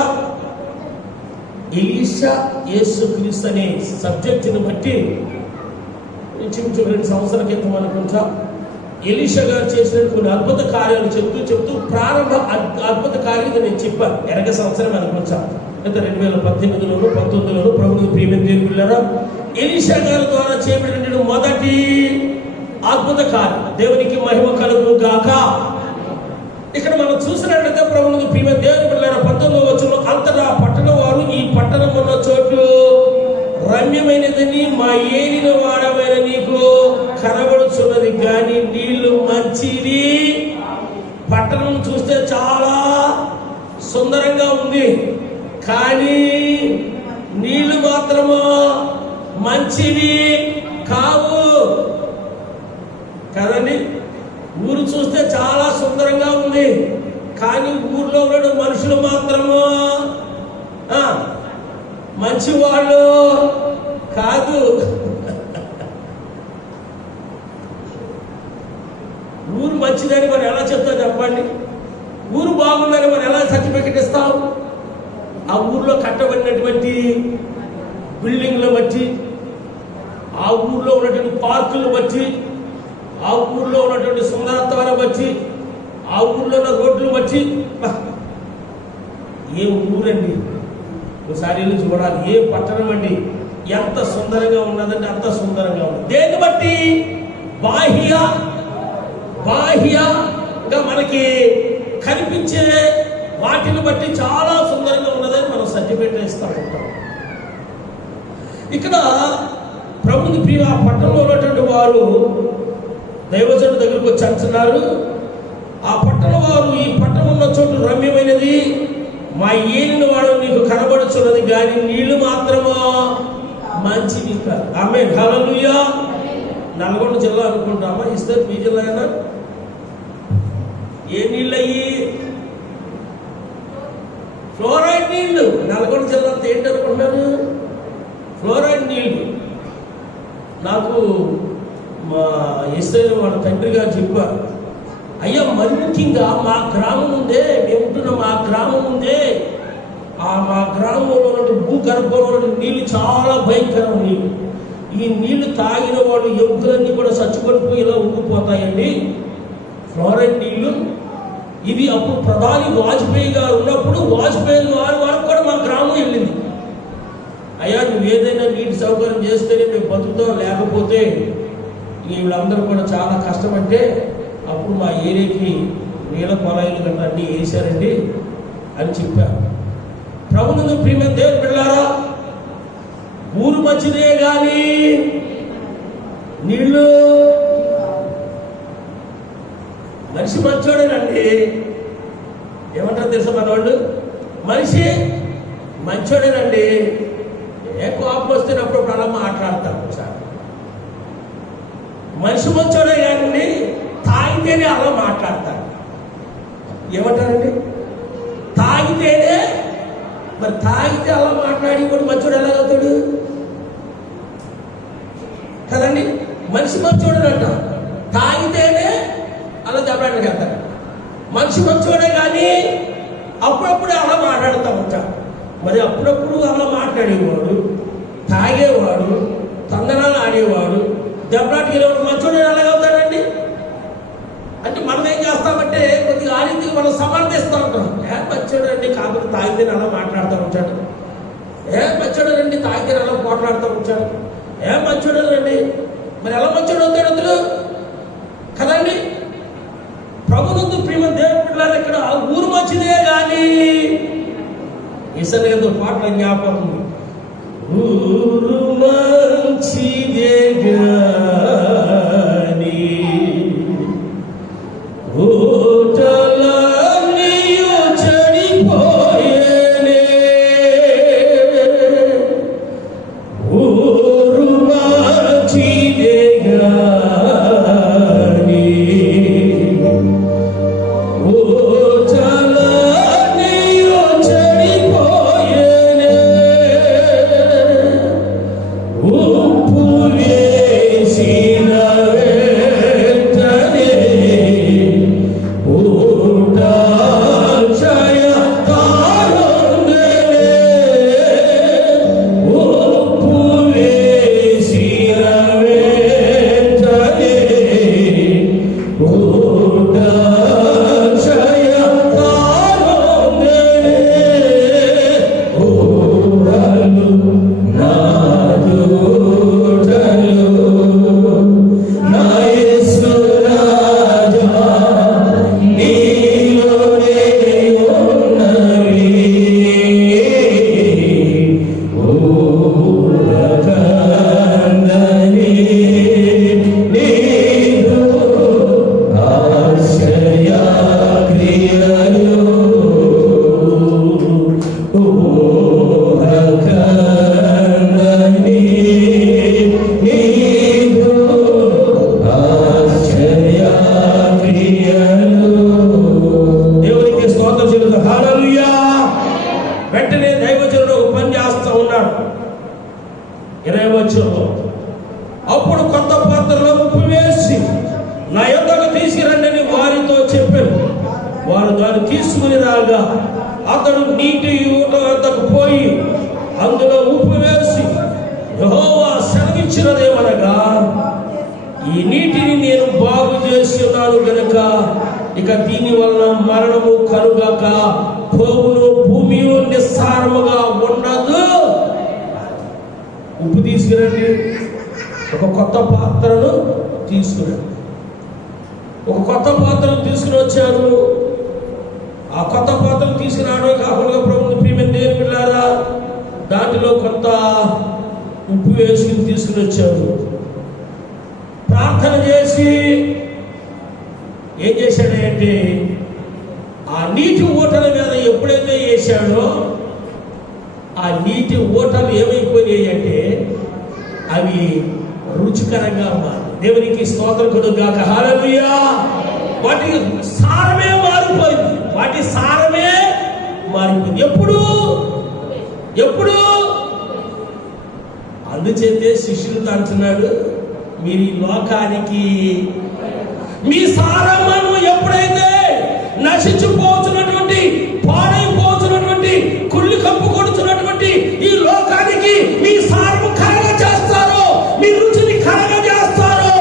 ఎలీషా యేసుక్రీస్తు అనే సబ్జెక్టుని బట్టి ఇంచుమించు 2 సంవత్సరాల క్రితం అనుకుంటా ఎలీషా గారు చేసిన కొన్ని అద్భుత కార్యాలు చెప్తూ ప్రారంభ అద్భుత కార్యాలు నేను చెప్పాను. 2 సంవత్సరం అనుకుంటా, లేదా 2018లోను 19లోను. ప్రభువుకు ప్రియమైన దేవుని పిల్లరా, ఎలీషా గారి ద్వారా చేయబడిన మొదటి అద్భుత కార్యం. దేవునికి మహిమ కలుగును గాక. ఇక్కడ మనం చూసినట్లయితే ప్రభువుకు ప్రియమైన దేవుని పిల్లరా, 19వ వచనంలో అంతటా పట్టణం వారు, ఈ పట్టణం ఉన్న చోటు రమ్యమైనదని మా ఏలిన వాడమైన నీకు కనబడుచున్నది, కానీ నీళ్లు మంచివి. పట్టణం చూస్తే చాలా సుందరంగా ఉంది, కానీ నీళ్లు మాత్రము మంచివి కావు కదండి. ఊరు చూస్తే చాలా సుందరంగా ఉంది, కానీ ఊర్లో ఉన్న మనుషులు మాత్రము మంచివాళ్ళు కాదు. ఊరు మంచిదని మనం ఎలా చెప్తాం చెప్పండి? ఊరు బాగుందని మనం ఎలా సర్టిఫికెట్ ఇస్తాం? ఆ ఊర్లో కట్టబడినటువంటి బిల్డింగ్లు బట్టి, ఆ ఊర్లో ఉన్నటువంటి పార్కులు బట్టి, ఆ ఊర్లో ఉన్నటువంటి సుందరత్వాన్ని బట్టి, ఆ ఊర్లో ఉన్న రోడ్లు బట్టి, ఏ ఊరండి ఒకసారి వెళ్ళి చూడాలి. ఏ పట్టణం అండి ఎంత సుందరంగా ఉన్నదంటే అంత సుందరంగా ఉంది. దేన్ని బట్టి? బాహ్యంగా మనకి కనిపించే వాటిని బట్టి చాలా సుందరంగా ఉన్నదని మనం సర్టిఫికేట్ ఇస్తూ ఉంటాం. ఇక్కడ ప్రభుని ప్రియ పట్టణంలో ఉన్నటువంటి వారు దైవజనుడి దగ్గరకు వచ్చి అంటున్నారు, ఆ పట్టణ వారు, ఈ పట్టణం ఉన్న చోటు రమ్యమైనది, మా ఏలిన వాడు నీకు కనబడు కానీ నీళ్లు మాత్రమో మంచివి కాదు. ఆమేన్, హల్లెలూయా. నల్గొండ జిల్లా అనుకుంటామా? ఇస్తారు మీ జిల్లా అయినా? ఏ నీళ్ళు అయ్యి? ఫ్లోరైడ్ నీళ్లు. నల్గొండ జిల్లా ఏంటి అనుకుంటున్నాను? ఫ్లోరైడ్ నీళ్లు. నాకు మా ఇస్తారు వాళ్ళ తండ్రి గారు చెప్పారు, అయ్యా మరి ముఖ్యంగా మా గ్రామం ఉందే, మేముంటున్న మా గ్రామం ఉందే, మా గ్రామంలో భూగర్భంలో నీళ్లు చాలా భయంకరమైన నీళ్ళు. ఈ నీళ్లు తాగిన వాళ్ళు ఎముకలన్నీ కూడా చచ్చిపడిపోయి ఇలా ఉగ్గిపోతాయండి, ఫ్లోరైడ్ నీళ్లు ఇవి. అప్పుడు ప్రధాని వాజ్పేయి గారు ఉన్నప్పుడు వాజ్పేయి గారు వరకు కూడా మా గ్రామం వెళ్ళింది. అయ్యా నువ్వు ఏదైనా నీటి సౌకర్యం చేస్తేనే మేము బతుకుతాం, లేకపోతే వీళ్ళందరూ కూడా చాలా కష్టపడితే అప్పుడు మా ఏరియాకి నీళ్ళ పొలాయిలు గట్రా అన్నీ వేశారండి అని చెప్పారు. ప్రభువును ప్రియమైన దేవుని బిడ్డలారా, ఊరు మంచిదే కానీ నీళ్ళు, మనిషి మంచోడేనండి. ఏమంటారు తెలుసా మన వాళ్ళు? మనిషి మంచోడేనండి. ఏ కోపం వస్తున్నప్పుడు అలా మాట్లాడతారు సార్. మనిషి మంచోడే కానీ తాగితేనే అలా మాట్లాడతారు. ఏమంటారండి? తాగితేనే, మరి తాగితే అలా మాట్లాడి కూడా మంచోడు ఎలాగవుతాడు కదండి? మనిషి మంచోడు అంట, తాగితేనే అలా దెబ్బలాటకి వెళ్తాడు. మనిషి మంచోడే కానీ అప్పుడప్పుడు అలా మాట్లాడుతూ ఉంటాడు. మరి అప్పుడప్పుడు అలా మాట్లాడేవాడు, తాగేవాడు, తందనాలు ఆడేవాడు, దెబ్బలాటకి వెళ్ళేవాడు మంచోడే ఎలాగవుతాడండి? అంటే మనం ఏం చేస్తామంటే కొద్దిగా ఆ రీతికి మనం సమర్థిస్తూ ఉంటాం. మంచోడు అండి, కాకపోతే తాగితే అలా మాట్లాడుతూ ఉంటాడు. మంచోడు రండి, తాగితే అలా పోట్లాడుతూ ఉంటాడు. మంచోడు రండి, మరి ఎలా మంచోడు అవుతాడు అందరూ కదండి? ప్రభునందు ప్రియమైన దేవుని బిడ్డలారా, ఇక్కడ ఊరు మంచిదే కానీ ఈసారి ఏదో పాటల జ్ఞాపకం, ఊరు మంచిదే గాని ఓటలన్నీయు చెడిపోయేనే, ఊరు మంచిదే గాని ఓటలన్నీయు చెడిపోయేనే, ఉప్పు వేసిన వెంటనే ఊటాక్షయ కారుండెనే, ఉప్పు వేసిన వెంటనే ఊటాక్షయ కారుండెనే, ఊహలు నా జోటలు నా యేసు రాజా నీలోనే ఉన్నవి, ఊరకందని నీదు ఆశ్రయ క్రియలు, ఊరకందని నీదు ఆశ్రయ క్రియలు. దేవునికి స్తోత్రం చెల్లుతా. హల్లెలూయా. వెంటనే దైవజనుడు ఒక పని చేస్తూ ఉన్నాడు. 20వ వచనంలో, అప్పుడు కొత్త పాత్రలో ఉప్పు వేసి నా యొద్దకు తీసుకురండి అని వారితో చెప్పాను. వారు దాన్ని తీసుకుని రాగా అతడు నీటి ఊట వద్దకు పోయి అందులో ఉప్పు వేసి, యెహోవా సెలవిచ్చినదేమనగా, ఈ నీటిని నేను బాగు చేసి ఉన్నాను గనుక ఇక దీని వలన మరణము కలుగక పోవును, భూమి నిస్సారముగా ఉండదు. ఉప్పు తీసుకురండి, ఒక కొత్త పాత్రను తీసుకురండి. ఒక కొత్త పాత్రను తీసుకుని వచ్చారు. ఆ కొత్త పాత్రను తీసుకురావడమే కాకుండా ప్రభువుని ప్రియమైన దేవుని బిడ్డలారా, దాంట్లో కొంత ఉప్పు వేసుకుని తీసుకుని వచ్చారు. ప్రార్థన చేసి ఏం చేశాడంటే, ఆ నీటి ఊటల మీద ఎప్పుడైతే వేసాడో ఆ నీటి ఓటలు ఏమైపోయాయి అంటే అవి రుచికరంగా మారి. దేవునికి స్తోత్రం కలుగుగాక. హల్లెలూయా. వాటి సారమే మారిపోయింది. వాటి సారమే మారిపోయింది. ఎప్పుడు అందుచేతే శిష్యులతో అంటున్నాడు, మీరు ఈ లోకానికి మీ సారమ్మను ఎప్పుడైతే నశించిపోతున్నటువంటి, పాడైపోతున్నటువంటి, కుళ్ళి కప్పుకొడుతున్నటువంటి ఈ లోకానికి మీ సారము కరగ చేస్తారో, మీ రుచిని కరగ చేస్తారో,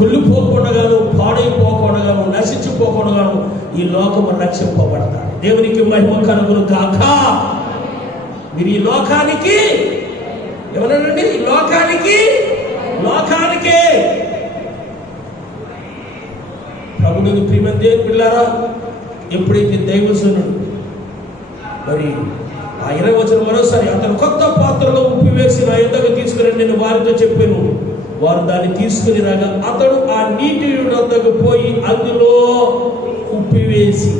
కుళ్ళిపోకుండాను, పాడైపోకుండాను, నశించిపోకుండాను ఈ లోకము రక్షింపబడతారు. దేవునికి మహిమ కలుగును గాక. మీరు ఈ లోకానికి ఏమన్నానండి? ఈ లోకానికే ప్రభువుని ప్రియమైన దేవుని పిల్లారా, ఎప్పుడైతే దైవజనుడు మరి ఆ 20 వచనం మరోసారి, అతను కొత్త పాత్రలో ఉప్పు వేసి నా యొద్దకు తీసుకుని నేను వారితో చెప్పాను. వారు దాన్ని తీసుకుని రాగా అతడు ఆ నీటి వద్దకు పోయి అందులో ఉప్పు వేసి,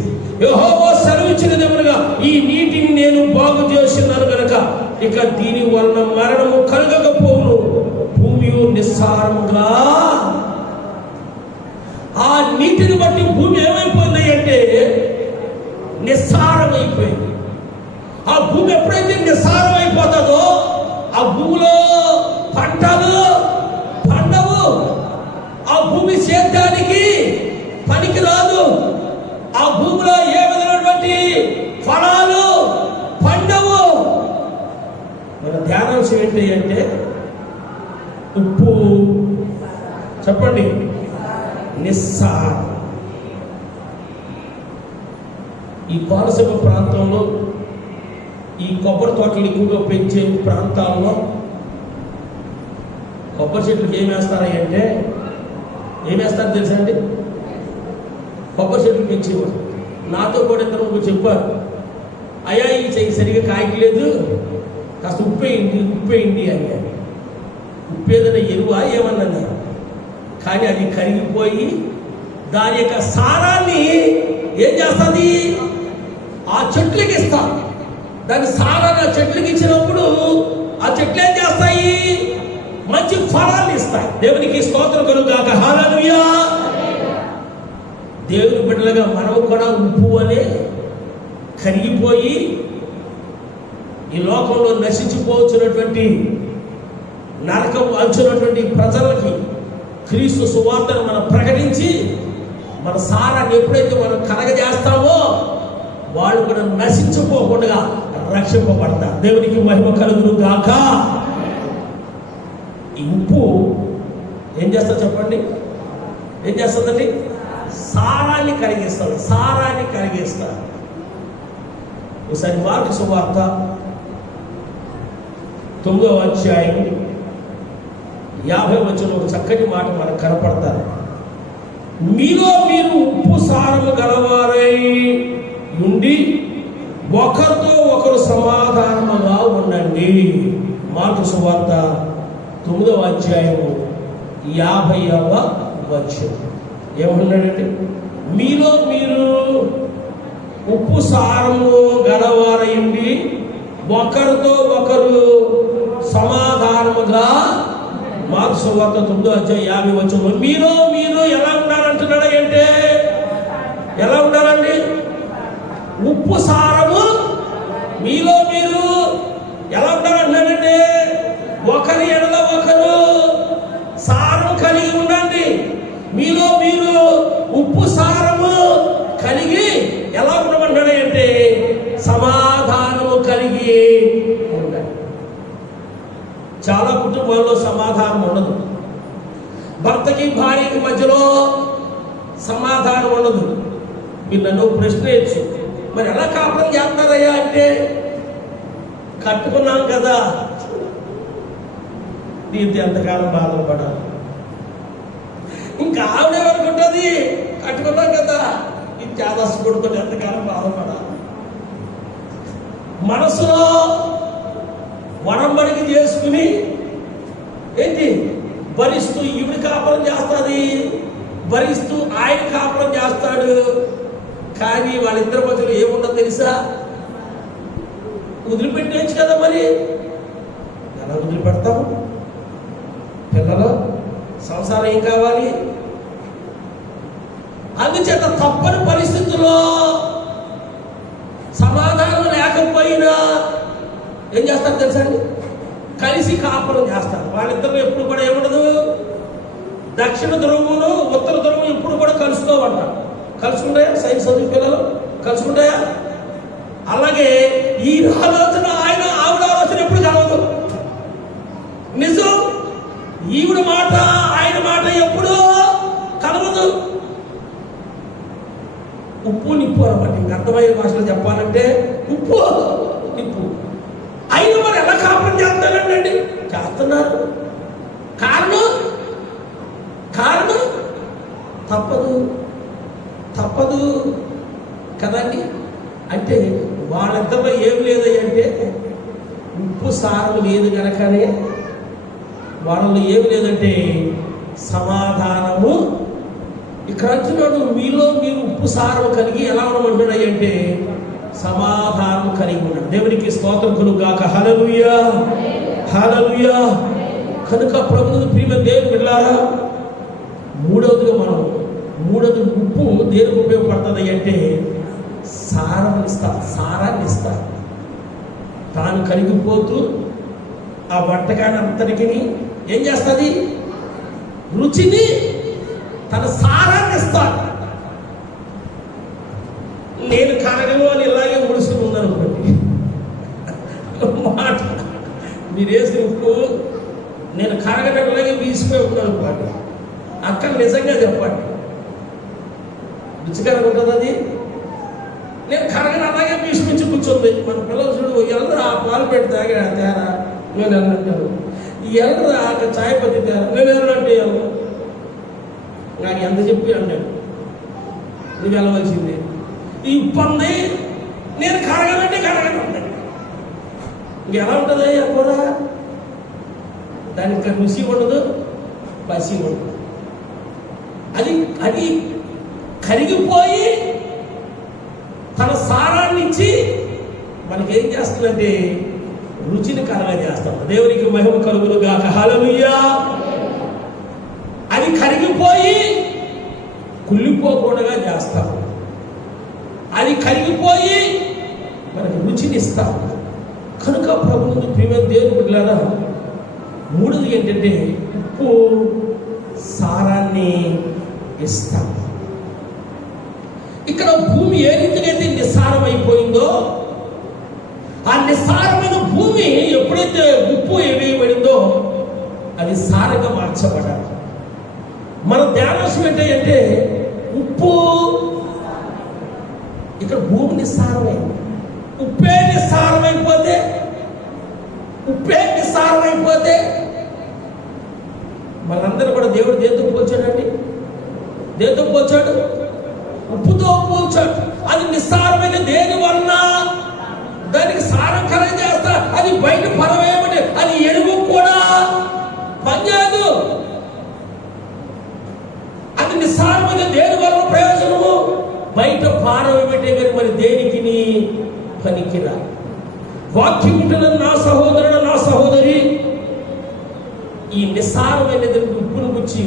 యెహోవా సెలవిచ్చినదేమనగా, ఈ నీటిని నేను బాగు చేస్తున్నాను గనక ఇక దీని వలన మరణము కలగకపోవును, భూమి నిస్సారముగా. ఆ నీటిని బట్టి భూమి ఏమైపోయింది అంటే నిస్సారమైపోయింది. ఆ భూమి ఎప్పుడైతే నిస్సారం అయిపోతుందో ఆ భూమిలో పంటలు పండవు. ఆ భూమి సేద్యానికి పనికి రాదు. ఆ భూమిలో ఏ విధమైనటువంటి ఫలాలు పండవు. మన ధ్యానాంశం ఏంటి అంటే ఉప్పు, చెప్పండి, నిస్సారం. ఈ కోనసీమ ప్రాంతంలో ఈ కొబ్బరి తోటలు ఎక్కువగా పెంచే ప్రాంతాల్లో కొబ్బరి చెట్లకు ఏం వేస్తారంటే, ఏం వేస్తారు తెలుసా అండి? కొబ్బరి చెట్లు పెంచేవారు. నాతో కూడా ఇద్దరు చెప్పారు, అయ్యా ఈ చెయ్యి సరిగా కాయట్లేదు, కాస్త ఉప్పేయండి అయ్యారు. ఉప్పేదైనా ఎరువా ఏమన్నా, కానీ అది కరిగిపోయి దాని యొక్క సారాన్ని ఏం చేస్తుంది? ఆ చెట్లకి ఇస్తాం. దాని సారాన్ని ఆ చెట్లకి ఇచ్చినప్పుడు ఆ చెట్లు ఏం చేస్తాయి? మంచి ఫలాన్ని ఇస్తాయి. దేవునికి స్తోత్రం కలుగుగాక. హల్లెలూయా. దేవుని బిడ్డలుగా మనము కూడా ఉప్పు అనే కరిగిపోయి ఈ లోకంలో నశించిపోతున్నటువంటి, నరకం అంచున్నటువంటి ప్రజలకి క్రీస్తు సువార్తను మనం ప్రకటించి మన సారాన్ని ఎప్పుడైతే మనం కరగజేస్తామో వాళ్ళు కూడా నశించిపోకుండా రక్షింపబడతారు. దేవునికి మహిమ కలుగును గాక. ఈ ఉప్పు ఏం చేస్తా చెప్పండి? ఏం చేస్తుందండి? సారాన్ని కరిగిస్తారు. సారాన్ని కరిగిస్తారు. ఒకసారి మార్కు సువార్త 9వ అధ్యాయం 50వ వచనంలో ఒక చక్కటి మాట మనకు కనపడతారు. మీలో మీరు ఉప్పు సారము గలవారై ఉండి ఒకరితో ఒకరు సమాధానముగా ఉండండి. మార్కు సువార్త 9వ అధ్యాయము 50వ వచనం ఏమన్నాడంటే, మీలో మీరు ఉప్పు సారము గలవారయండి ఒకరితో ఒకరు సమాధానముగా. మార్కు సువార్త 9వ అధ్యాయం 50వ వచనం మీలో మీరు ఎలా ఉండాలంటున్నాడు అంటే, ఎలా ఉండాలండి? ఉప్పు సారము మీలో మీరు ఎలా ఉండాలంటున్నాడంటే ఒకరి ఎడల ఒకరు సారం కలిగి ఉండండి. మీలో మీరు ఉప్పు సారము కలిగి ఎలా ఉండమంటాడు అంటే సమాధానము కలిగి ఉండండి. చాలా కుటుంబాల్లో సమాధానం ఉండదు. భర్తకి భార్యకి మధ్యలో సమాధానం ఉండదు. మీరు నన్ను ప్రశ్న వేయచ్చు, మరి ఎలా కాపురం చేస్తారయ్యా అంటే, కట్టుకున్నాం కదా, దీంతో ఎంతకాలం బాధపడాలి. ఇంకా ఆవిడేమనుకుంటుంది, కట్టుకున్నాం కదా, ఇది చేదస్సుకుడుతో ఎంతకాలం బాధపడాలి. మనసులో వడంబడికి చేసుకుని ఏంటి భరిస్తూ ఈవిడ కాపురం చేస్తుంది, భరిస్తూ ఆయన కాపురం చేస్తాడు. కానీ వాళ్ళిద్దరి మధ్యలో ఏముండదు తెలుసా? వదిలిపెట్టేయచ్చు కదా. మరి ఎలా వదిలిపెడతాము? పిల్లలు, సంసారం ఏం కావాలి? అందుచేత తప్పని పరిస్థితుల్లో సమాధానం లేకపోయినా ఏం చేస్తారు తెలుసా అండి? కలిసి కాపురం చేస్తారు. వాళ్ళిద్దరు ఎప్పుడు కూడా ఏముండదు, దక్షిణ ధ్రువమును ఉత్తర ధ్రువం ఎప్పుడు కూడా కలుసుకోవంట. కలుసుకుంటాయా? సైన్స్ చదివి పిల్లలు కలుసుకుంటాయా? అలాగే ఈ ఆలోచన ఆవిడ ఆలోచన ఎప్పుడు కలవదు. నిజం, ఈవిడ మాట ఆయన మాట ఎప్పుడూ కలవదు. ఉప్పు నిప్పు అనమాట. ఇంక అర్థమయ్యే భాషలో చెప్పాలంటే ఉప్పు నిప్పు. అయిన మరి ఎలా కాపురం చేస్తానండి? చేస్తున్నారు. కారణం తప్పదు కదండి. అంటే వాళ్ళిద్దరిలో ఏం లేదంటే ఉప్పు సారం లేదు కనుకనే వాళ్ళలో ఏం లేదంటే సమాధానము. ఇక్కడ అంటున్నాడు, మీలో మీరు ఉప్పు సారం కలిగి ఎలా ఉండమంటున్నాడు అంటే సమాధానం కలిగి ఉన్నాడు. దేవునికి స్తోత్రం కలుగుగాక. హల్లెలూయా, హల్లెలూయా. కనుక ప్రభువుని ప్రియమైన దేవుని బిడ్డలారా, మూడవది ఉప్పు దేనికి ఉపయోగపడుతుంది అంటే సారాన్ని ఇస్తా. తాను కరిగిపోతూ ఆ వంటకాన్ని అంతటికి ఏం చేస్తుంది? రుచిని, తన సారాన్ని ఇస్తాడు. నేను కరగను అని ఇలాగే ముడుసుకుని ఉందనుకోండి మాట, మీరు వేసిన ఉప్పు నేను కరగనట్లాగే వీసిపోయి ఉందనుకోండి, అక్కడ నిజంగా చెప్పండి రుచికరంగా ఉంటుంది అది. నేను కరగని అలాగే భీష్మించి కూర్చుంది. మన పిల్లలు చూడు, ఎల్లరా పాలు పెట్టి తేరా, నేను వెళ్ళంటాను. ఎల్లరా అక్కడ చాయ్ పత్తి తేరా, నేను వెళ్ళనంటే వెళ్ళను. నాకు ఎంత చెప్పి అన్నాడు, నువ్వు వెళ్ళవలసిందే. ఈ ఉప్పంది నేను కరగనంటే కరగను. ఇంకెలా ఉంటుంది కూర? దానికి రుచి ఉండదు, పసి ఉండదు. అది కరిగిపోయి తన సారాన్ని ఇచ్చి మనకి ఏం చేస్తుందంటే రుచిని కలగజేస్తాం. దేవునికి మహిమ కలుగునుగాక. హల్లెలూయా. అది కరిగిపోయి కుళ్ళిపోకుండా చేస్తాం. అది కరిగిపోయి మనకి రుచిని ఇస్తాం. కనుక ప్రభువుని ప్రియమైన దేవుని బిడ్డలారా, మూడోది ఏంటంటే ఉప్పు సారాన్ని ఇస్తాం. ఇక్కడ భూమి ఏ రీతికైతే నిస్సారం అయిపోయిందో, ఆ నిస్సారమైన భూమి ఎప్పుడైతే ఉప్పు వేయబడిందో అది సారంగా మార్చబడాలి. మన ధ్యానం ఏంటంటే ఉప్పు, ఇక్కడ భూమి నిస్సారమైంది. ఉప్పే నిస్సారమైపోతే మనందరూ కూడా దేవుడు దేంతో పోల్చాడండి? దేంతో పోల్చాడు? ఉప్పుతో పోల్చాడు. అది నిస్సారమైన దేని వలన దానికి సారం కలగజేస్తా, అది బయట పరవేయమంటే అది ఎరుగు కూడా పనిచేయదు. అది నిస్సారమైన దేని వలన ప్రయోజనము? బయట పారవేయమంటే కానీ మరి దేనికి పనికిరా. వాక్యం ఉంటున్న నా సహోదరుడు, నా సహోదరి, ఈ నిస్సారమైన ఉప్పును గుచ్చి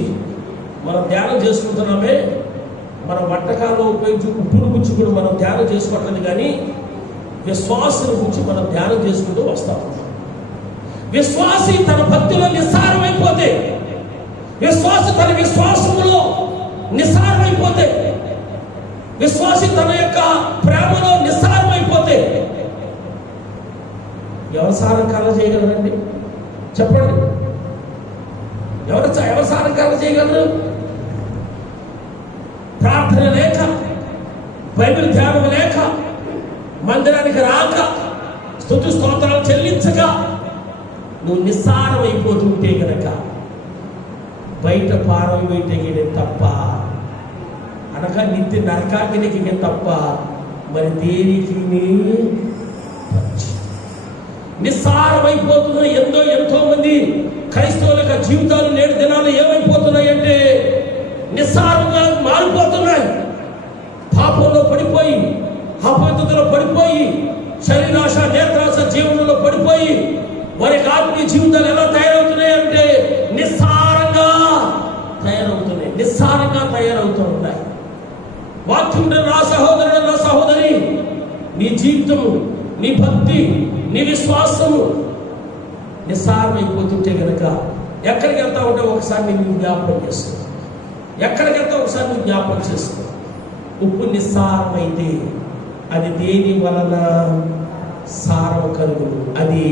మనం ధ్యానం చేసుకుంటున్నామే. మన వంటకాల్లో ఉపయోగించి ఉప్పును గుచ్చి కూడా మనం ధ్యానం చేసుకోవట్లేదు, కానీ విశ్వాసుని గురించి మనం ధ్యానం చేసుకుంటూ వస్తాం. విశ్వాసి తన భక్తిలో నిస్సారమైపోతే, విశ్వాసి తన విశ్వాసములో నిస్సారమైపోతే, విశ్వాసి తన యొక్క ప్రేమలో నిస్సారమైపోతే ఎవరు సారం కాలం చేయగలరండి? చెప్పండి. ఎవరు సారం కాలం చేయగలరు? ప్రార్థన లేక, బైబిల్ ధ్యానం లేక, మందిరానికి రాక, స్తుతి స్తోత్రాలు చెల్లించక నువ్వు నిస్సారం అయిపోతుంటే గనక బయట పారవేయటం తప్ప, అనగా నిత్య నరకాగ్నికి తప్ప మరి దేనికి నిస్సారమైపోతున్న ఎంతో మంది క్రైస్తవుల యొక్క జీవితాలు నేడు దినాలు ఏమైపోతున్నాయంటే నిస్సారంగా మారిపోతున్నాయి. పాపంలో పడిపోయి, అపవిత్రతలో పడిపోయి, శరీరాశ, నేత్రాశ, జీవితము, నీ భక్తి, నీ విశ్వాసము నిస్సారమైపోతుంటే గనక ఎక్కడికి వెళ్తా ఉంటే ఒకసారి నేను జ్ఞాపకం చేసుకో. ఎక్కడికి వెళ్తా ఒకసారి నువ్వు జ్ఞాపకం చేసుకో. ఉప్పు నిస్సారమైతే అది దేని వలన సారం కలుగును? అది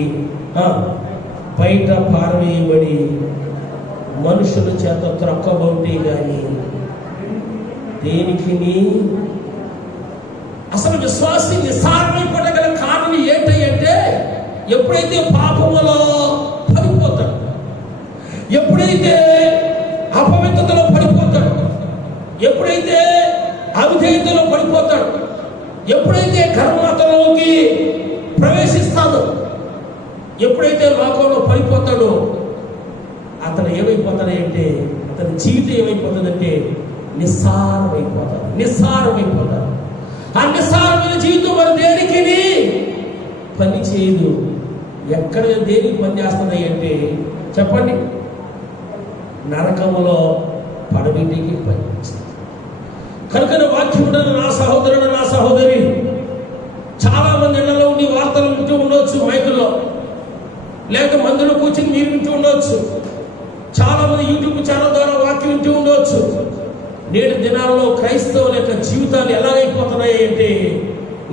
బయట పారవేయబడి మనుషుల చేత త్రొక్కబోతే కానీ దేనికి అసలు విశ్వాసి నిస్సారమైపోగల కారణం ఏంటంటే ఎప్పుడైతే పాపములో పడిపోతాడు, ఎప్పుడైతే అపవిత్రతలో పడిపోతాడు, ఎప్పుడైతే అవిధేయతలో పడిపోతాడు, ఎప్పుడైతే కర్మతలోకి ప్రవేశిస్తాడో, ఎప్పుడైతే లోకంలో పడిపోతాడో అతను ఏమైపోతాడంటే అతని జీవితం ఏమైపోతుందంటే నిస్సారమైపోతాడు. ఆ నిస్సారమైన జీవితం మరి దేనికి పని చేయదు. ఎక్కడ దేనికి పని చేస్తున్నాయి అంటే చెప్పండి, నరకములో పడబిడ్డికి పని చేస్తుంది. కనుక వాక్యమున నా సహోదరుడు, నా సహోదరి, చాలా మంది ఇళ్లలో ఉండి వార్తలు వింటూ ఉండవచ్చు, మైకుల్లో లేక మందులో కూర్చుని మీరు వింటూ ఉండవచ్చు. చాలా మంది యూట్యూబ్ ఛానల్ ద్వారా వాక్యం వింటూ ఉండవచ్చు. నేటి దినాల్లో క్రైస్తవుల యొక్క జీవితాలు ఎలాగైపోతున్నాయి అంటే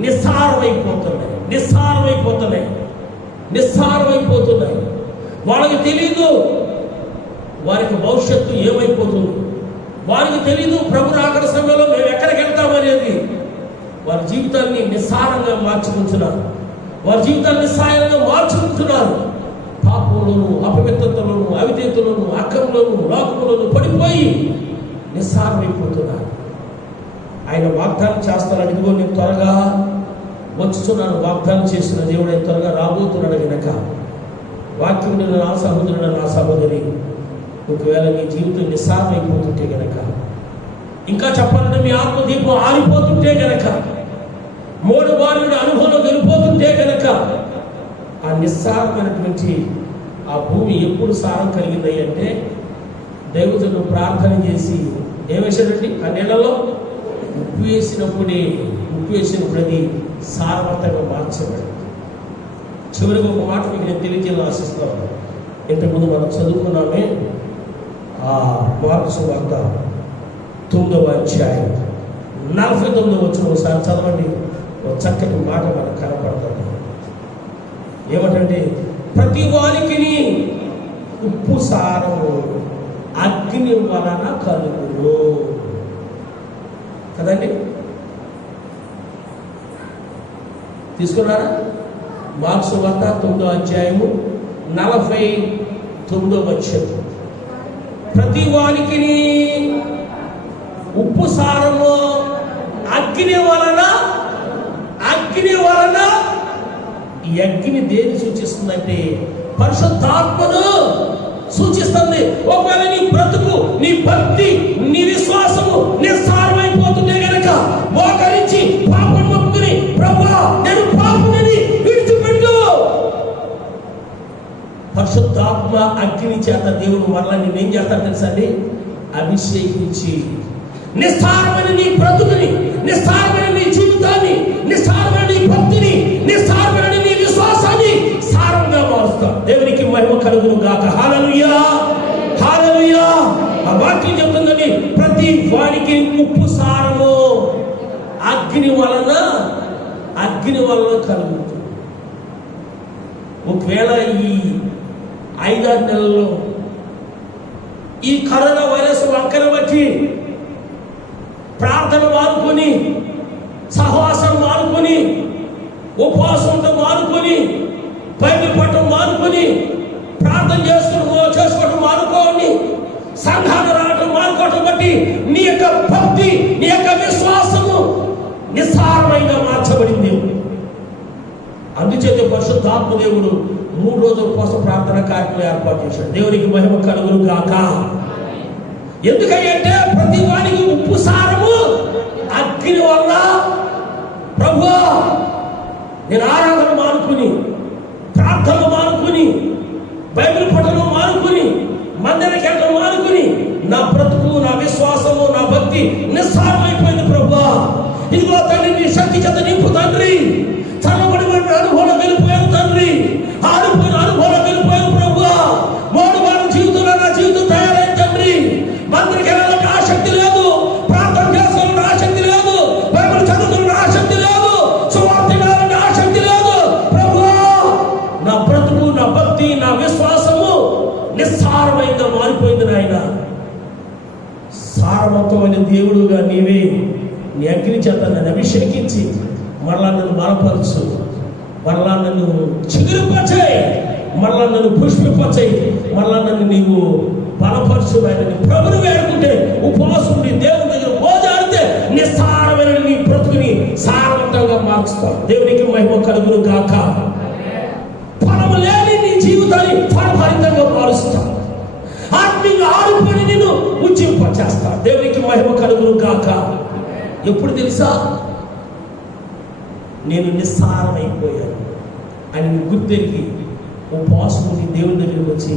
నిస్సారమైపోతున్నాయి. వాళ్ళకి తెలీదు వారికి భవిష్యత్తు ఏమైపోతుంది, వారికి తెలీదు ప్రభు రాకడ సమయంలో మేము ఎక్కడికి వెళ్తామనేది. వారి జీవితాన్ని నిస్సారంగా మార్చుకుంటున్నారు, వారి జీవితాన్ని నిస్సారంగా మార్చుకుంటున్నారు. పాపంలోను, అపవిత్రతలోను, అవిధేయతలోను, అక్రమంలోను, లోకములోను పడిపోయి నిస్సారమైపోతున్నారు. ఆయన వాగ్దానం చేస్తారని, ఇదిగో నేను త్వరగా వచ్చుతున్నాను, వాగ్దానం చేసిన దేవుడు ఆయన త్వరగా రాబోతున్నాడు గనక వాక్యం నా సహోదరుడు, నా సహోదరి, ఒకవేళ నీ జీవితం నిస్సారమైపోతుంటే గనక, ఇంకా చెప్పాలంటే మీ ఆత్మదీపం ఆరిపోతుంటే గనక, మూడు బాలుడు అనుభవంలో వెళ్ళిపోతుంటే గనక ఆ నిస్సారమైనటువంటి ఆ భూమి ఎప్పుడు సారం కలిగింది అంటే దైవజనుడు ప్రార్థన చేసి ఏమేశాడండి ఆ నీళ్ళలో ఉప్పు వేసినప్పుడే అది సారవంతంగా మార్చబడి. చివరికి ఒక మాట మీకు నేను తెలియజేయాలని ఆశిస్తాను. ఇంతకుముందు మనం చదువుకున్నామే ఆ మార్కు సువార్త 9వ అధ్యాయం 49వ వచనం ఒకసారి చదవండి. ఒక చక్కటి మాట మనకు కనపడుతుంది. ఏమంటే ప్రతి వారికి ఉప్పు సారము అగ్ని వలన కలుగును కదండి. తీసుకున్నారా? మార్క్స్ వార్త 9వ అధ్యాయము 49వ వచనం. ప్రతి వారికి ఉప్పు సారము అగ్ని వలన ఈ అగ్ని దేని సూచిస్తుందంటే పరిశుద్ధాత్మను సూచిస్తుంది. ఒకవేళ నీ బ్రతుకు, నీ భక్తి, నీ విశ్వాసము నిస్సారమైపోతుంటే గనక మోకరించి పాపం మొక్కుని ప్రభువా నేను పాపుని విడిచిపెట్టు. పరిశుద్ధాత్మ అగ్ని చేత దేవుడు మరలా నేనేం చేస్తాను తెలుసా అండి? అభిషేకించి నిస్సారమైన నీ బ్రతుకుని, నిస్సారమైన నీ జీవితాన్ని, నిస్సారమైన నీ భక్తిని, నిస్సారమైన నీ విశ్వాసాన్ని సారంగా మారుస్తాం. దేవునికి మహిమ కలుగును గాక. హల్లెలూయా, హల్లెలూయా. ఆ వాక్యం చెప్తుందండి, ప్రతి వానికి ఉప్పు సారము అగ్ని వలన కలుగుతుంది. ఒకవేళ ఈ 5-6 నెలల్లో ఈ కరోనా వైరస్ వంకన బట్టి ప్రార్థన మానుకొని, సహవాసం మానుకొని, ఉపవాసంతో మానుకొని, బైబిల్ పట్టడం మానుకొని, ప్రార్థన చేసుకోవడం మానుకోండి, సంఘాలు రావడం మానుకోవడం బట్టి నీ యొక్క భక్తి, నీ యొక్క విశ్వాసము నిస్సారమైగా మార్చబడింది. అందుచేత పరిశుద్ధాత్మ దేవుడు 3 రోజుల కోసం ప్రార్థన కార్యక్రమం ఏర్పాటు చేశాడు. దేవునికి మహిమ కలుగును గాక. ఎందుకంటే ప్రతి వానికి ఉప్పు సారము అగ్ని వల్ల ప్రభువా నేను ఆరాధన మానుకుని, ప్రార్థనలు మానుకుని, బైబిల్ పఠనం మానుకుని, మందిరానికి వెళ్ళడం మానుకుని నా బ్రతుకు, నా విశ్వాసము, నా భక్తి నిస్సారమైపోయింది ప్రభువా. ఇదిగో తండ్రి నీ శక్తి చేత నింపు తండ్రి. సమర్థమైన దేవుడుగా నీవే నీ అగ్ని చేత నన్ను అభిషేకించి మరలా నన్ను బలపరచు, మరలా నన్ను చిగురుపచేయి, మరలా నన్ను పుష్పింపచేయి, మరలా నన్ను నీవు బలపరచు. ఆయన ప్రభుని వేడుకుంటే ఉపవాసుని దేవుని దగ్గర మోజాడితే నిస్సారమైన నీ బ్రతుకుని సారవంతంగా మార్చుతావు. దేవునికి మహిమ కలుగును గాక. ఫలము లేని నీ జీవితాన్ని ఫలభరితంగా మారుస్తావు. ఆత్మీయ ఆడుకొని నిన్ను ఉజ్జింపచేస్తా. దేవునికి మహిమ కలుగును గాక. ఎప్పుడు తెలుసా? నేను నిస్సారమైపోయాను అని గుర్తెరిగి ఉపవాసముని దేవుని దగ్గరికి వచ్చి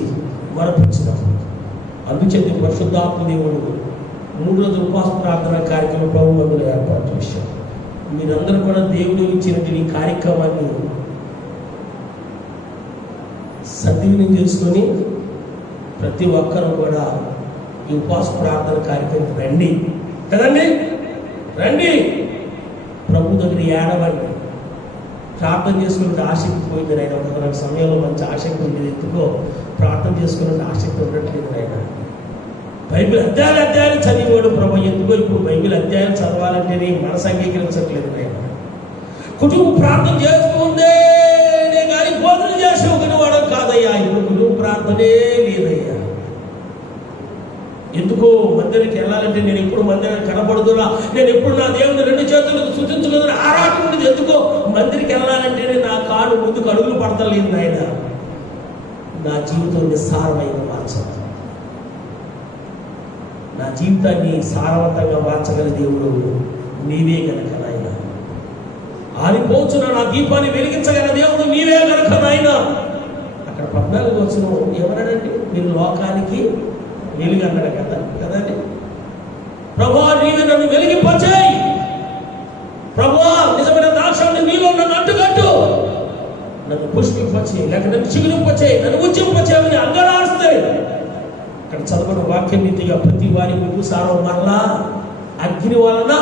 మరపించినప్పుడు, అందుచేత పరిశుద్ధాత్మ దేవుడు 3 రోజుల ఉపవాస ప్రార్థన కార్యక్రమం ప్రభు మందులో ఏర్పాటు చేశారు. మీరందరూ కూడా దేవుడు ఇచ్చినటువంటి ఈ కార్యక్రమాన్ని సద్వినియోగం చేసుకొని ప్రతి ఒక్కరూ కూడా ఈ ఉపవాస ప్రార్థన కార్యక్రమం రండి కదండి, రండి. ప్రభు దగ్గర ఏడవండి. ప్రార్థన చేసుకునే ఆసక్తి పోయింది ఆయన. ఒక సమయంలో మంచి ఆసక్తి ఉండేది, ఎందుకో ప్రార్థన చేసుకునే ఆసక్తి ఉండట్లేదు ఆయన. బైబిల్ అధ్యాయాలు చదివాడు ప్రభు, ఎందుకో ఇప్పుడు బైబిల్ అధ్యాయాలు చదవాలంటేనే మనసు అంగీకరించట్లేదు ఆయన. కుటుంబ ప్రార్థన చేసుకుందే కానీ బోధన చేసి ఒకటి కాదయ్యా. ఇప్పుడు కుటుంబ ప్రార్థనే లేదయ్యా. ఎందుకో మందిరానికి వెళ్ళాలంటే నేను ఎప్పుడు మందిరానికి కనపడుతున్నా, నేను ఎప్పుడు నా దేవుని 2 చేతులకు సూచించగలను ఆరాటం ఉండేది. ఎందుకో మందిరికి వెళ్ళాలంటేనే నా కాడు ముందుకు అడుగులు పడతలేదు నాయన. నా జీవితం నిస్సారమైన మార్చాలి. నా జీవితాన్ని సారవంతంగా మార్చగల దేవుడు నీవే గనక నాయన. ఆరిపోచున్న నా దీపాన్ని వెలిగించగల దేవుడు నీవే గనక నాయన. అక్కడ 14 వచనం ఏమన్నాడండి? మీరు లోకానికి వెలుగు అన్నాడు కదండి. ప్రభువా నీవే నన్ను వెలిగింపచేయి, ప్రభువా నిజమైన ద్రాక్షాన్ని నీలో నన్ను అడ్డుకట్టు, నన్ను పుష్పింపచేయి, లేక నన్ను చిగురింపచేయి, నన్ను ఉజ్జింపచేయమని అంగలారుస్తాయి. అక్కడ చదవడం వాక్యం రీతిగా ప్రతి వారి మీకు సారం మరలా అగ్ని వలన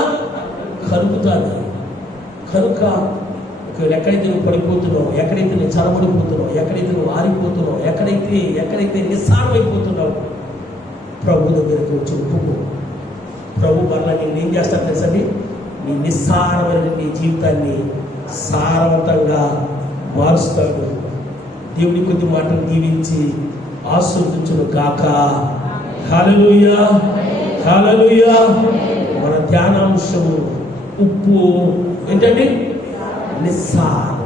కలుగుతాను. కనుక ఎక్కడైతే నువ్వు పడిపోతున్నావు, ఎక్కడైతే నువ్వు చదవడిపోతున్నావు, ఎక్కడైతే నువ్వు ఆరిపోతున్నావు, ఎక్కడైతే నిస్సారమైపోతున్నావు, ప్రభు దగ్గరికి వచ్చి ఒప్పుకో. ప్రభు మరలా నేను ఏం చేస్తాను తెలుసండి? నీ నిస్సారమైన నీ జీవితాన్ని సారవంతంగా మారుస్తాడు. దేవుడి కొద్ది మాటలు దీవించి ఆశీర్వదించును గాక. హల్లెలూయా, హల్లెలూయా. మన ధ్యానాంశము ఉప్పు ఏంటండి? నిస్సారం.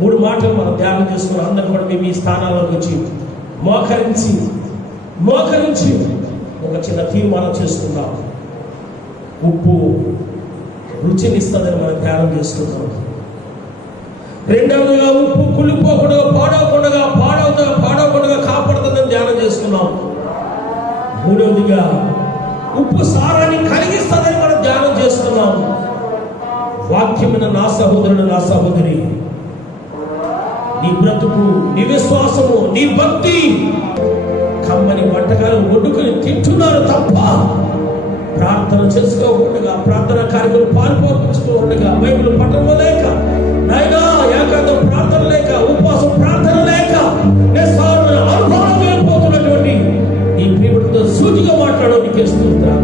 3 మాటలు మనం ధ్యానం చేసుకున్నాం. అందరూ కూడా మేము ఈ స్థానాల్లోకి వచ్చి మోకరించి ఒక చిన్న తీర్మానం చేసుకుందాం. ఉప్పు రుచినిస్తుందని మనం ధ్యానం చేసుకుందాం. రెండవదిగా ఉప్పు కుళ్ళిపోకుండా పాడవకుండా కాపాడుతుందని ధ్యానం చేసుకున్నాం. మూడవదిగా ఉప్పు సారాన్ని కలిగిస్తుందని మనం ధ్యానం చేసుకున్నాం. వాక్యమైన నా సహోదరుడు, నా సహోదరి, నీ బ్రతుకు, నీ విశ్వాసము, నీ భక్తి కమ్మని వంటకాలు వండుకొని తింటున్నారు తప్ప ప్రార్థన చేసుకోకుండా, ప్రార్థన కార్యక్రమం పాల్పంచుకోకుండా, బైబిల్ పఠనం లేక, నాయనా ఏకాంతం ప్రార్థన లేక, ఉపవాసం ప్రార్థన లేక, అనుభవం వెళ్ళిపోతున్నటువంటి ఈ ప్రియుడితో సూటిగా మాట్లాడడం నీకే స్తోత్రం.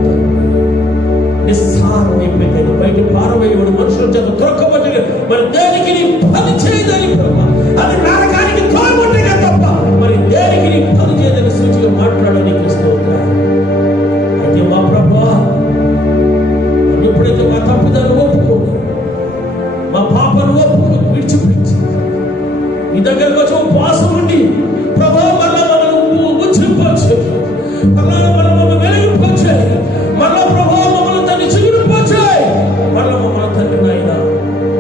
నిస్సారం అయిపోయింది, బయట పారవేయబడి మనుషుల చేత దొరకబట్టి మరి దేనికి నీ పని చేయదని ప్రభా, అది నరకానికి తోడుకుంటేగా తప్ప మరి దేనికి నీ పని చేయదని సూచిగా మాట్లాడడం నీకే స్తోత్రం. అయితే మా ప్రభా, ఎప్పుడైతే మా తప్పుదాన్ని ఒప్పుకోండి, మా పాపను ఒప్పుకొని విడిచిపెట్టి మీ దగ్గరకు వచ్చి ఉపవాసం ఉండి ప్రభా మళ్ళా మమ్మల్ని ఉజ్జింపచ్చు, మళ్ళా మమ్మల్ని వెలిగింపచ్చాయి, మళ్ళా ప్రభా మమ్మల్ని తల్లి చిగురింపచ్చాయి, మళ్ళా మమ్మల్ని తండ్రి నాయన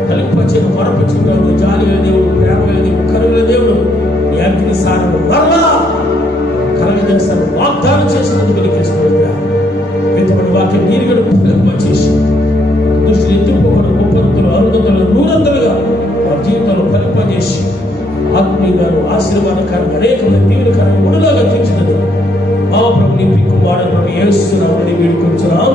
కలిపచ్చిన మరపచ్చున్నాడు. జాలి దేవుడు, ప్రేమ దేవుడు, కరువుల దేవుడు, నీ అగ్ని సారము మళ్ళా కలగజేస్తాను వాగ్దానం చేసినందుకు వెలిగిస్తున్నాడు. పెద్దపడి వాక్యం నీరుగడు ఫలింపచేసి దృష్టిని ఎత్తిపోకుండా 30 60 100గా వారి జీవితంలో ఫలింపజేసి ఆత్మీయులను ఆశీర్వాదకరంగా అనేకమైన దీవెనకరంగా గుడిలాగా తీర్చినది మా ప్రభు నీ కుమారుడు యేసు నామమున వేడుకొనుచున్నాము.